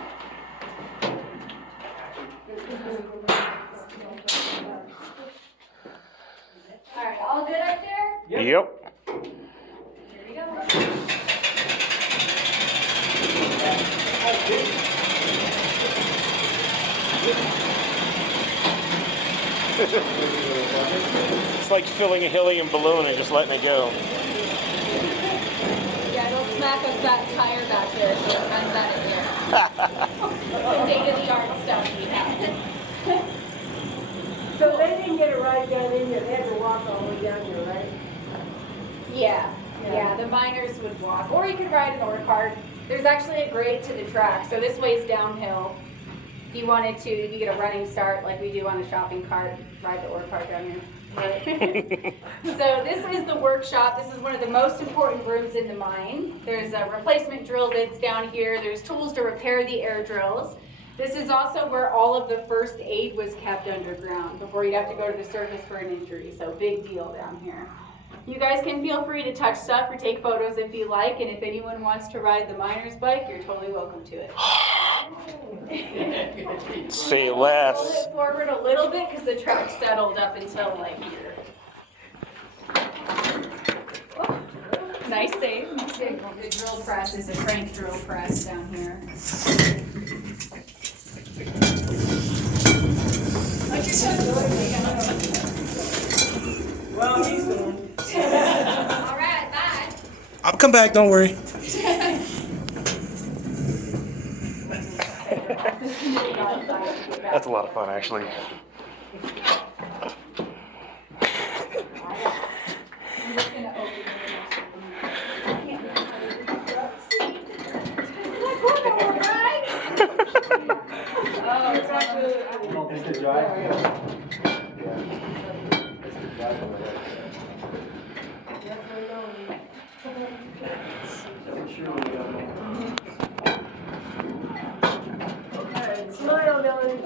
All right, all good up there? Yep. Here we go. It's like filling a helium balloon and just letting it go. Yeah, it'll smack a fat tire back there so it runs out of air. State-of-the-art stuff we have. So they didn't get a ride down in here, they had to walk all the way down here, right? Yeah, the miners would walk, or you could ride an ore cart. There's actually a grade to the track, so this way's downhill. If you wanted to, you get a running start like we do on a shopping cart, ride the ore cart down here. So this is the workshop. This is one of the most important rooms in the mine. There's replacement drill bits down here. There's tools to repair the air drills. This is also where all of the first aid was kept underground before you'd have to go to the surface for an injury. So big deal down here. You guys can feel free to touch stuff or take photos if you like, and if anyone wants to ride the miner's bike, you're totally welcome to it. Say Hold less. it forward a little bit because the track's settled up until like here. Oh, nice save. The drill press is a crank drill press down here. Like your Well, he's going. All right, bye. I'll come back, don't worry. That's a lot of fun, actually. It's the drive. Smile, Melanie.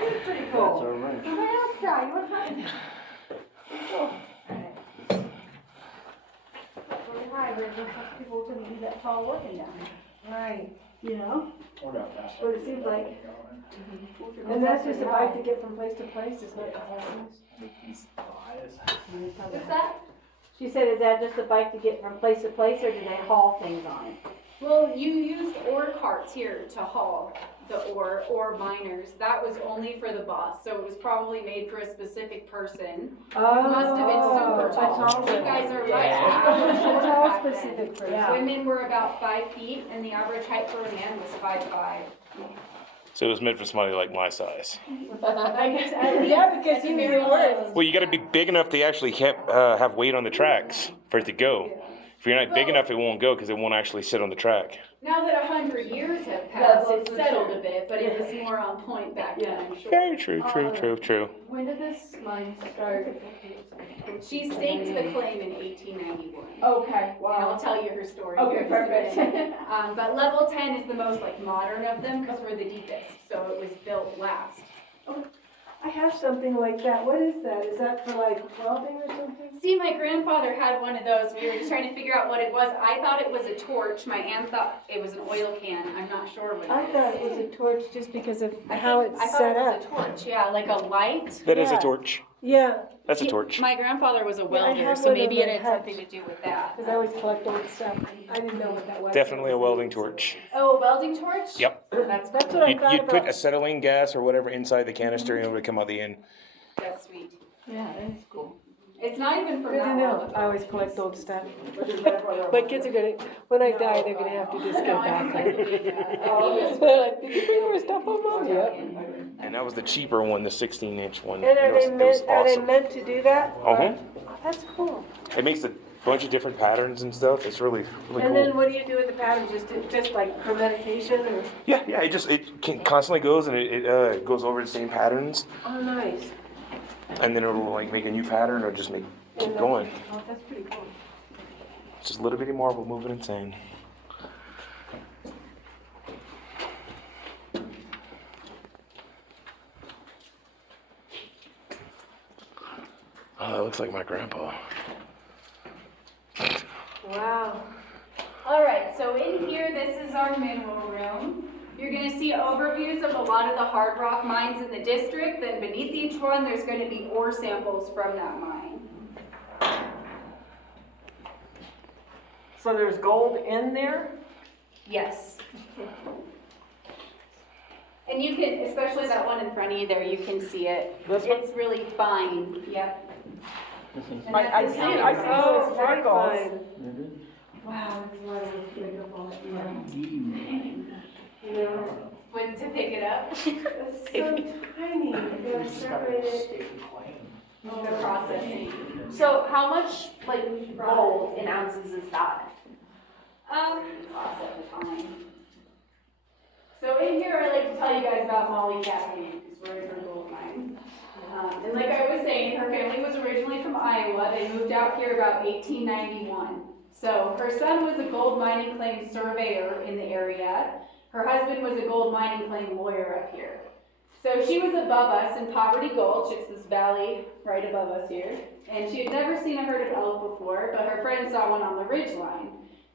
It's pretty cool. That's all right. Somebody else try, you want to try? Really high, there's not much people couldn't be that tall working down there. Right. You know? Or how fast. What it seems like. And that's just a bike to get from place to place, it's not the whole thing. What's that? She said, is that just a bike to get from place to place, or do they haul things on it? Well, you used ore carts here to haul the ore or miners. That was only for the boss, so it was probably made for a specific person. Oh, It must have been super tall. You guys are right. Tall specific person. Yeah. Women were about 5 feet, and the average height for a man was 5'5". So it was meant for somebody like my size. I guess, yeah, because you were worse. Well, you got to be big enough to actually have weight on the tracks for it to go. If you're not big enough, it won't go because it won't actually sit on the track. Now that 100 years have passed, it's settled a bit, but it was more on point back then, I'm sure. Very true. When did this mine start? She staked the claim in 1891. Okay, And I'll tell you her story. Okay, here in just a perfect. minute. But level 10 is the most like modern of them because we're the deepest, so it was built last. I have something like that. What is that? Is that for like welding or something? See, my grandfather had one of those. We were just trying to figure out what it was. I thought it was a torch. My aunt thought it was an oil can. I'm not sure what it is. I thought it was a torch just because of I how think- it's I thought set it up. was a torch, yeah, like a light. That is a Yeah. torch. Yeah, That's a torch. My grandfather was a welder, have so one maybe in it my had hut. something to do with that. because I always collect old stuff. I didn't know what that was. Definitely a welding torch. Oh, a welding torch? Yep. That's That's what I thought You'd put about. acetylene gas or whatever inside the canister and it would come out the end. That's sweet. Yeah, that's cool. It's not even from Good to that know. long I always collect old stuff. My kids are gonna, when I die, they're gonna have to just go back. But I think there was stuff on mine. Yep. And that was the cheaper one, the 16-inch one. And are It was they meant awesome. to do that? Uh-huh. That's cool. It makes the bunch of different patterns and stuff. It's really And cool. then what do you do with the patterns? Just like for meditation or? Yeah, it constantly goes and it goes over the same patterns, Oh, nice. and then it'll like make a new pattern or just keep going. Oh, that's pretty cool. It's just a little bitty marble moving insane. Oh, that looks like my grandpa. Wow. All right, so in here, this is our mineral room. You're gonna see overviews of a lot of the hard rock mines in the district. Then beneath each one, there's gonna be ore samples from that mine. So there's gold in there? Yes. And you can, especially that one in front of you there, you can see it. This one? It's really fine, yep. And I that's see the it, I see color. those Oh, very sparkles. fine. Wow, that's a lot of makeup on it. Yeah. When to pick it up, It's so tiny. They're separated. the processing. So how much like gold in ounces is that? Lots at the time. So in here, I like to tell you guys about Mollie Kathleen, because we're in her gold mine. And like I was saying, her family was originally from Iowa. They moved out here about 1891. So her son was a gold mining claim surveyor in the area. Her husband was a gold mining claim lawyer up here. So she was above us in Poverty Gulch. It's this valley right above us here. And she had never seen a herd of elk before, but her friend saw one on the ridge line.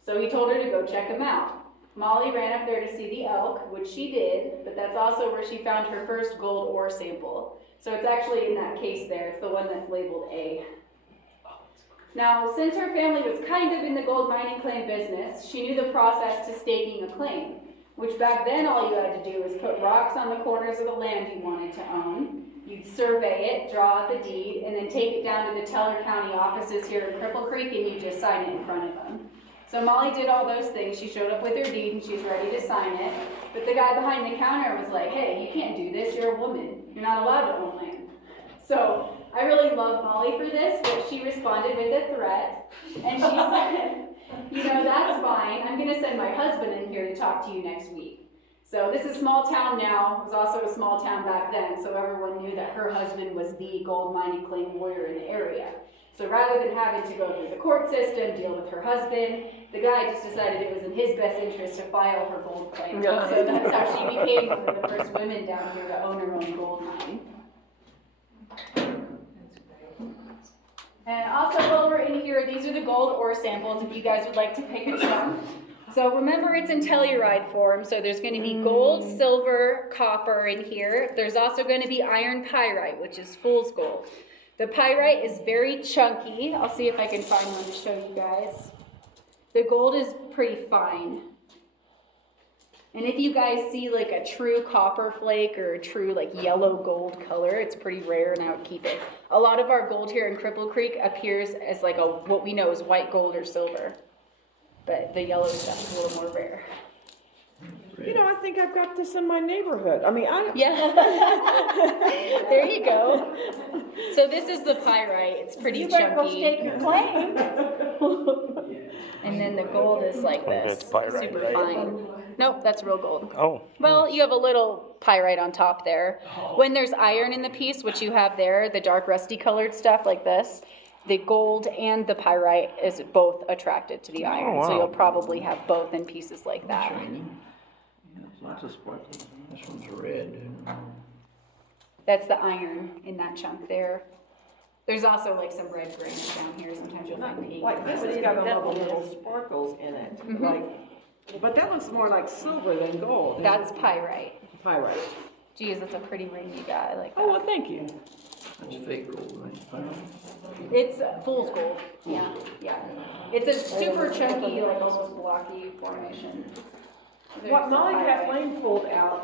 So he told her to go check them out. Mollie ran up there to see the elk, which she did, but that's also where she found her first gold ore sample. So it's actually in that case there. It's the one that's labeled A. Now, since her family was kind of in the gold mining claim business, she knew the process to staking a claim, which back then all you had to do was put rocks on the corners of the land you wanted to own. You'd survey it, draw out the deed, and then take it down to the Teller County offices here in Cripple Creek, and you just sign it in front of them. So Mollie did all those things. She showed up with her deed and she's ready to sign it. But the guy behind the counter was like, hey, you can't do this, you're a woman. You're not allowed to own land. So I really love Mollie for this, but she responded with a threat. And she said, you know, that's fine. I'm gonna send my husband in here to talk to you next week. So this is small town now. It was also a small town back then, so everyone knew that her husband was the gold mining claim lawyer in the area. So rather than having to go through the court system, deal with her husband, the guy just decided it was in his best interest to file her gold claim. So that's how she became one of the first women down here to own her own gold mine. And also while we're in here, these are the gold ore samples if you guys would like to pick a chunk. So remember it's in telluride form, so there's going to be gold, silver, copper in here. There's also going to be iron pyrite, which is fool's gold. The pyrite is very chunky. I'll see if I can find one to show you guys. The gold is pretty fine. And if you guys see like a true copper flake or a true like yellow gold color, it's pretty rare and I would keep it. A lot of our gold here in Cripple Creek appears as like what we know is white gold or silver. But the yellow stuff is a little more rare. You know, I think I've got this in my neighborhood. I mean, Yeah. There you go. So this is the pyrite. It's pretty You better go chunky. stake your claim. And then the gold is like this. That's pyrite, Super right? fine. Nope, that's real gold. Oh. Well, you have a little pyrite on top there. When there's iron in the piece, which you have there, the dark rusty colored stuff like this, the gold and the pyrite is both attracted to the iron. wow. So you'll probably have both in pieces like that. Lots of sparkles. This one's red. That's the iron in that chunk there. There's also like some red grains down here. Sometimes you'll find pink. like this has got a lot of little sparkles in it. But that looks more like silver than gold. That's pyrite. Pyrite. Geez, that's a pretty ring you got. I like that. Oh, well, thank you. That's fake gold, right? It's fool's gold. Yeah, yeah. It's a super chunky, like almost blocky formation. What Mollie Pyrite. Kathleen pulled out.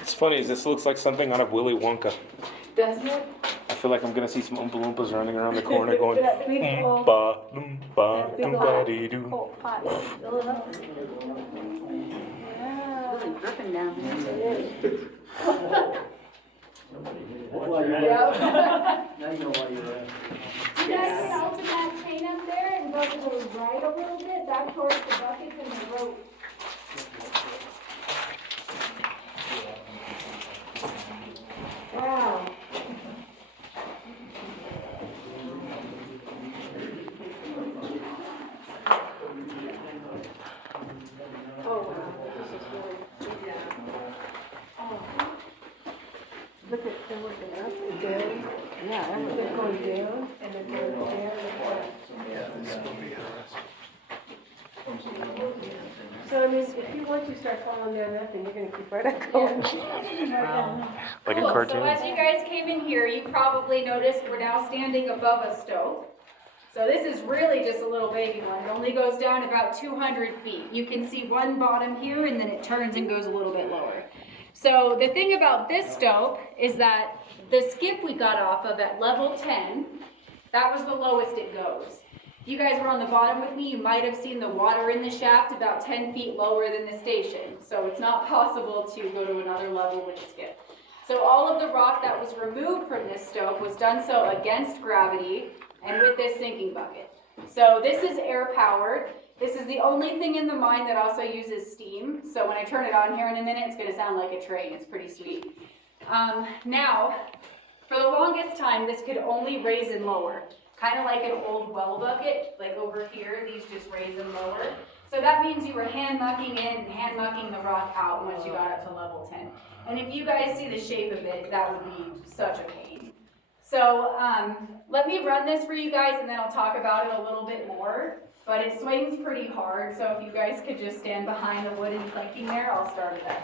It's funny, this looks like something out of Willy Wonka. Doesn't it? I feel like I'm gonna see some Oompa Loompas running around the corner going, That big old- Oompa Loompa, big old Doompa-dee-doo. cold pot. Fill it up. Yeah. really dripping down there. Now you know why you're there. You guys can open that chain up there and go to the right a little bit, back towards the buckets and the rope. Wow. Oh, wow, this is really, yeah. Oh. Look at, they're working up and down. Yeah, They're going down and then going down and down. So I mean, if you want to start falling down that thing, you're gonna keep right up going. Like a Cool. cartoon. So as you guys came in here, you probably noticed we're now standing above a stove. So this is really just a little baby one. It only goes down about 200 feet. You can see one bottom here and then it turns and goes a little bit lower. So the thing about this stove is that the skip we got off of at level 10, that was the lowest it goes. If you guys were on the bottom with me, you might have seen the water in the shaft about 10 feet lower than the station. So it's not possible to go to another level with the skip. So all of the rock that was removed from this stove was done so against gravity and with this sinking bucket. So this is air powered. This is the only thing in the mine that also uses steam. So when I turn it on here in a minute, it's gonna sound like a train. It's pretty sweet. Now, for the longest time, this could only raise and lower. Kind of like an old well bucket, like over here, these just raise and lower. So that means you were hand mucking in and hand mucking the rock out once you got up to level 10. And if you guys see the shape of it, that would be such a pain. So let me run this for you guys and then I'll talk about it a little bit more. But it swings pretty hard, so if you guys could just stand behind the wooden planking there, I'll start it up.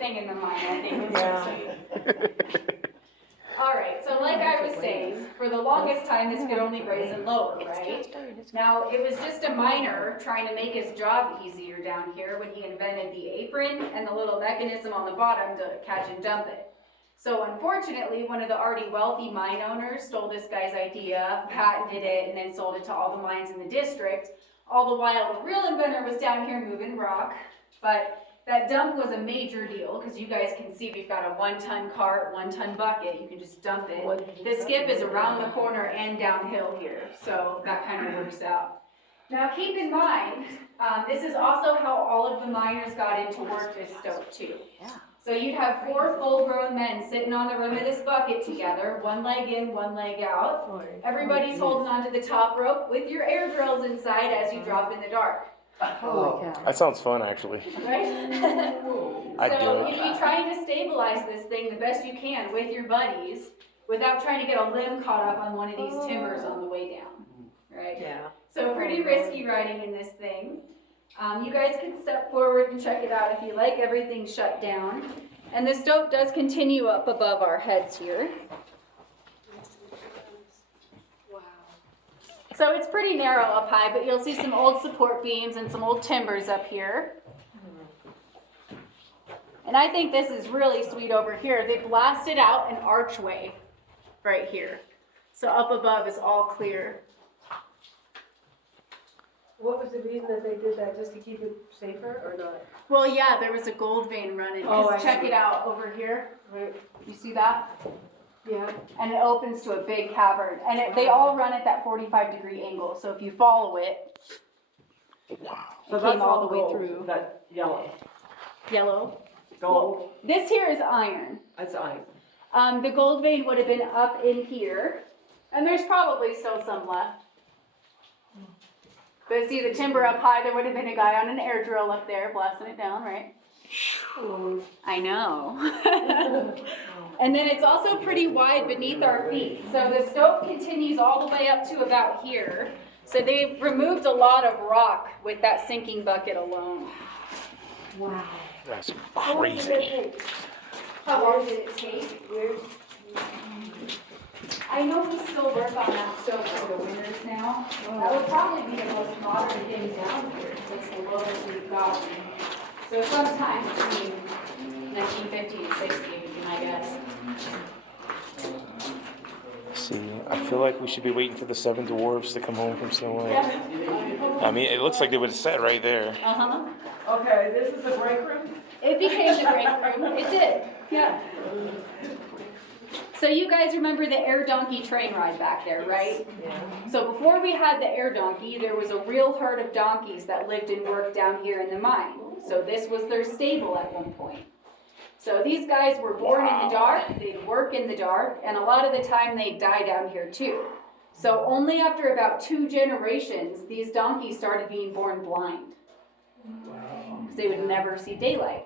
In the mine, I think it's so sweet. All right, so like I was saying, for the longest time, this could only raise and lower, right? Now, it was just a miner trying to make his job easier down here when he invented the apron and the little mechanism on the bottom to catch and dump it. So unfortunately, one of the already wealthy mine owners stole this guy's idea, patented it, and then sold it to all the mines in the district. All the while, the real inventor was down here moving rock, but that dump was a major deal because you guys can see we've got a 1-ton cart, 1-ton bucket. You can just dump it. The skip is around the corner and downhill here, so that kind of works out. Now keep in mind, this is also how all of the miners got into work this stove too. So you'd have 4 full-grown men sitting on the rim of this bucket together, one leg in, one leg out. Everybody's holding onto the top rope with your air drills inside as you drop in the dark. That sounds fun, actually. Right? I'd do So it. you'd be trying to stabilize this thing the best you can with your buddies without trying to get a limb caught up on one of these timbers on the way down. Right? Yeah. So pretty risky riding in this thing. You guys can step forward and check it out if you like. Everything's shut down. And the stove does continue up above our heads here. So it's pretty narrow up high, but you'll see some old support beams and some old timbers up here. And I think this is really sweet over here. They blasted out an archway right here. So up above is all clear. What was the reason that they did that, just to keep it safer or not? Well, yeah, there was a gold vein running. Oh, Just I check see. it out over here. You see that? Yeah. And it opens to a big cavern. And they all run at that 45-degree angle. So if you follow it, So it that's came all the way gold, through. that yellow, Yellow. gold, Well, this here is iron. that's iron. The gold vein would have been up in here. And there's probably still some left. But see the timber up high, there would have been a guy on an air drill up there blasting it down, right? I know. And then it's also pretty wide beneath our feet. So the stope continues all the way up to about here. So they removed a lot of rock with that sinking bucket alone. Wow. That's crazy. How long did it take? I know we still work on that stope for the winters now. That would probably be the most modern thing down here. That's the lowest we've got. So sometime between 1950 and 60 would be my guess. See, I feel like we should be waiting for the 7 dwarves to come home from Snow White. I mean, it looks like they would have sat right there. Uh-huh. Okay, this is the break room? It became the break room. It did. Yeah. So you guys remember the air donkey train ride back there, right? Yeah. So before we had the air donkey, there was a real herd of donkeys that lived and worked down here in the mine. So this was their stable at one point. So these guys were born in the dark, they'd work in the dark, and a lot of the time they'd die down here too. So only after about 2 generations, these donkeys started being born blind. Because they would never see daylight.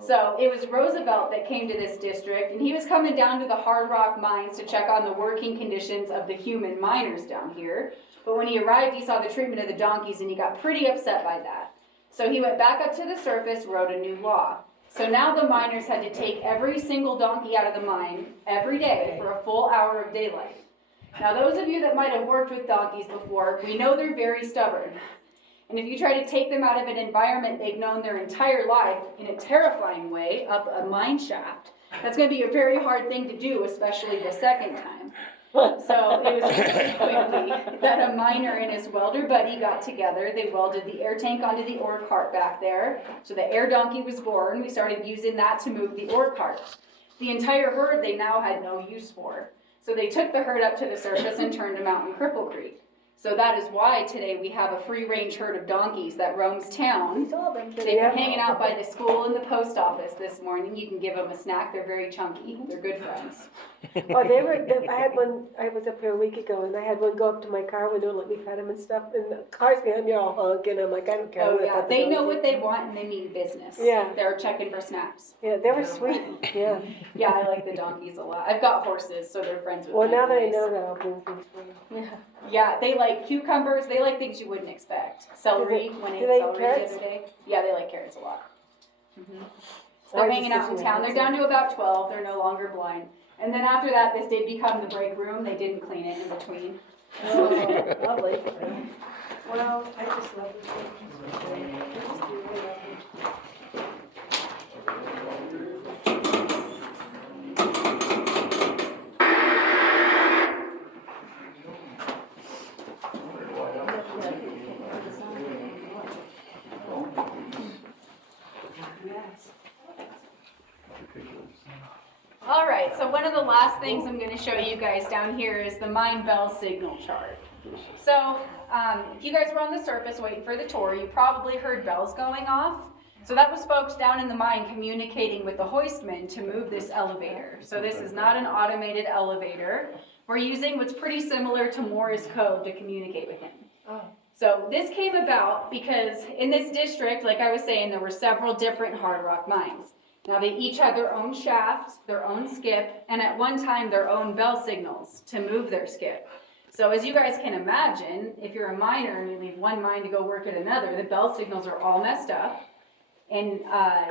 So it was Roosevelt that came to this district, and he was coming down to the hard rock mines to check on the working conditions of the human miners down here. But when he arrived, he saw the treatment of the donkeys, and he got pretty upset by that. So he went back up to the surface, wrote a new law. So now the miners had to take every single donkey out of the mine every day for a full hour of daylight. Now those of you that might have worked with donkeys before, we know they're very stubborn. And if you try to take them out of an environment they've known their entire life in a terrifying way, up a mine shaft, that's going to be a very hard thing to do, especially the second time. So it was really quickly that a miner and his welder buddy got together. They welded the air tank onto the ore cart back there. So the air donkey was born. We started using that to move the ore cart. The entire herd they now had no use for. So they took the herd up to the surface and turned them out in Cripple Creek. So that is why today we have a free-range herd of donkeys that roams town. They've been hanging out by the school and the post office this morning. You can give them a snack. They're very chunky. They're good friends. Oh, I had one, I was up here a week ago, and I had one go up to my car window and let me pet him and stuff, and the car's behind me all honking. I'm like, I don't care. Oh yeah, they know what they want and they mean business. Yeah. They're checking for snacks. Yeah, they were sweet, yeah. Yeah, I like the donkeys a lot. I've got horses, so they're friends with Well, my now that I boys. know that, I'll bring things for you. Yeah. Yeah, they like cucumbers. They like things you wouldn't expect. Celery, when do ate they eat celery carrots? the other day. Yeah, they like carrots a lot. So I hanging out in just town. assumed They're down to about 12. They're no longer blind. And then after that, this did become the break room. They didn't clean it in between. Oh, lovely. Well, I just love this thing. I just do really love it. All right, so one of the last things I'm going to show you guys down here is the mine bell signal chart. So if you guys were on the surface waiting for the tour, you probably heard bells going off. So that was folks down in the mine communicating with the hoistman to move this elevator. So this is not an automated elevator. We're using what's pretty similar to Morse code to communicate with him. So this came about because in this district, like I was saying, there were several different hard rock mines. Now they each had their own shaft, their own skip, and at one time their own bell signals to move their skip. So as you guys can imagine, if you're a miner and you leave one mine to go work at another, the bell signals are all messed up. And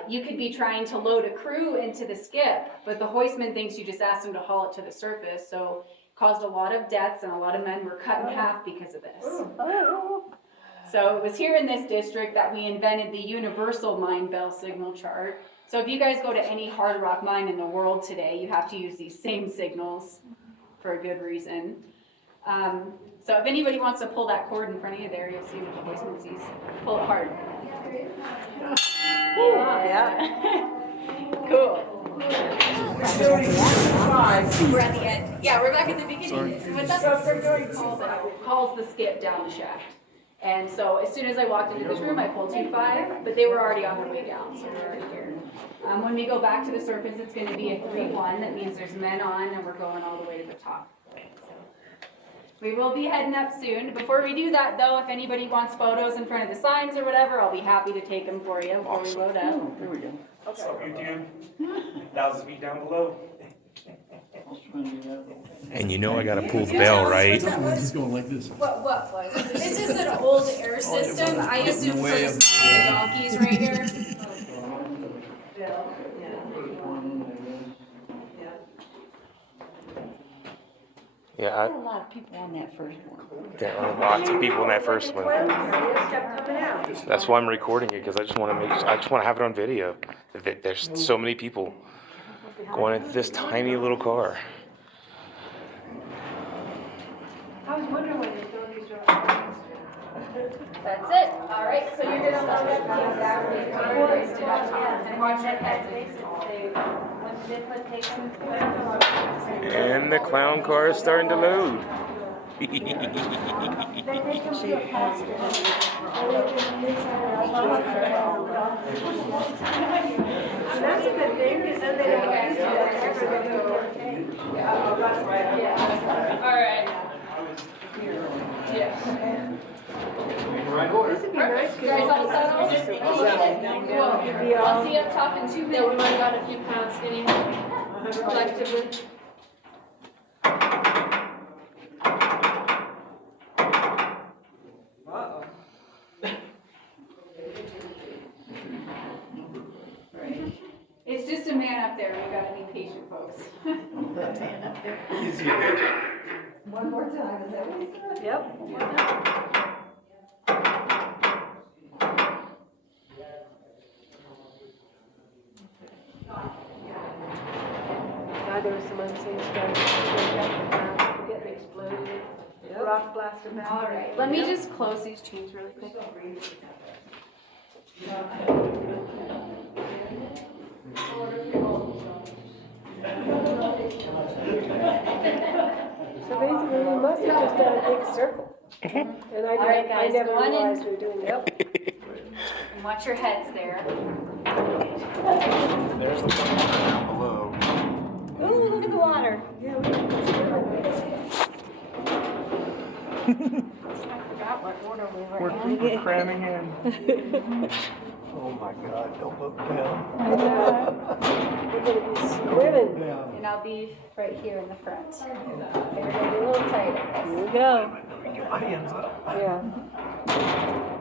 you could be trying to load a crew into the skip, but the hoistman thinks you just asked him to haul it to the surface. So it caused a lot of deaths and a lot of men were cut in half because of this. So it was here in this district that we invented the universal mine bell signal chart. So if you guys go to any hard rock mine in the world today, you have to use these same signals for a good reason. So if anybody wants to pull that cord in front of you there, you'll see what the hoistman sees. Pull it hard. Yeah. Cool. We're at the end. Yeah, we're back at the beginning. What's up? Calls the skip down the shaft. And so as soon as I walked into this room, I pulled 2-5, but they were already on their way down, so they're already here. When we go back to the surface, it's going to be a 3-1. That means there's men on, and we're going all the way to the top. We will be heading up soon. Before we do that though, if anybody wants photos in front of the signs or whatever, I'll be happy to take them for you before we load up. Oh, there we go. What's up, YouTube? 1,000 feet down below. I was trying to do that. And you know I gotta pull the bell, right? He's going like this. What was? This is an old air system. I used to put the donkeys right here. Yeah, A lot of people on that first one. there are lots of people in that first one. That's why I'm recording it, because I just want to have it on video. There's so many people going into this tiny little car. I was wondering when they throw these around. That's it. All right, so you're gonna load up the exact same time you guys did on top. And watch your heads. And the clown car is starting to load. That's a good thing, because then they don't use it after they do it. All right. Yeah. This would be nice. You guys all settled? I'll see you up top in 2 Yeah, we minutes. might have got a few pounds getting collectively. It's just a man up there. We gotta be patient, folks. One more time, is that what you said? Yep. God, there was some unseen stuff. Getting exploded. Rock blasted back. All right. Let me just close these chains really quick. So basically, we must have just done a big circle. And I All right, I guys, never go on in. realized we were doing that. And watch your heads there. There's the clown car down below. Ooh, look at the water. I forgot what order we were in. We're cramming in. Oh my God, don't look down. We're gonna be swimming. And I'll be right here in the front. They're gonna be a little tight. Here we go. Get my hands up. Yeah.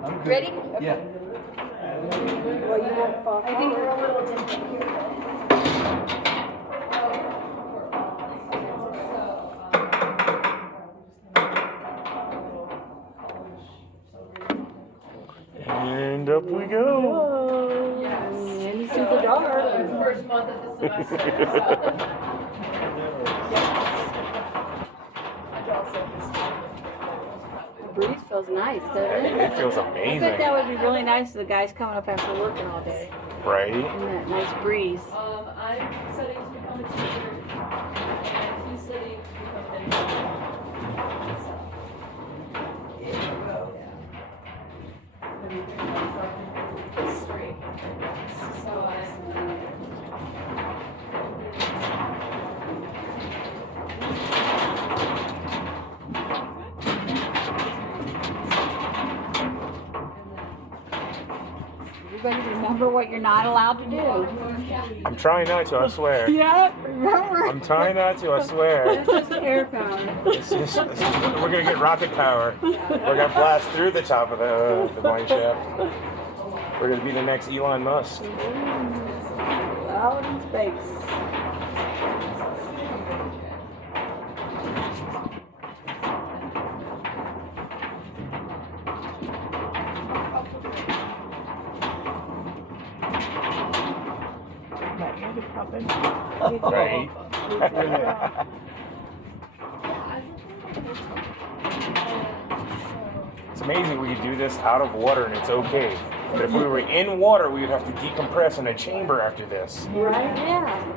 I'm good. Ready? Yeah. Well, you won't fall. I think we're a little different here. And up we go. Yes. And it's super dark. First month of the semester. The breeze feels nice, doesn't it? It feels I bet amazing, that would be really nice to the guys coming up after working all day. right? And that nice breeze. I'm studying to become a teacher, and he's studying to become an engineer. Straight. So Everybody remember what you're not allowed to do. I'm trying not to, I swear. Yeah, remember. I'm trying not to, I swear. It's just air power. We're gonna get rocket power. We're gonna blast through the top of the mine shaft. We're gonna be the next Elon Musk. Out in space. Right? It's amazing we could do this out of water and it's okay. But if we were in water, we would have to decompress in a chamber after this. Right? Yeah.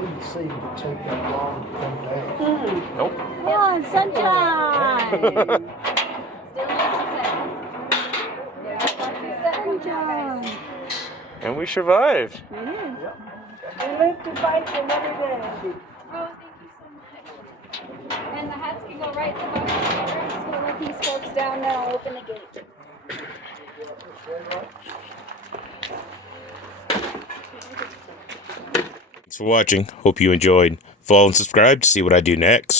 Didn't seem to take that long to come down. Nope. Come on, sunshine. And we survived. We live to fight another day. Oh, thank you so much. And the hats can go right in the bucket. I'm just gonna let these folks down now. I'll open the gate. Thanks for watching. Hope you enjoyed. Follow and subscribe to see what I do next.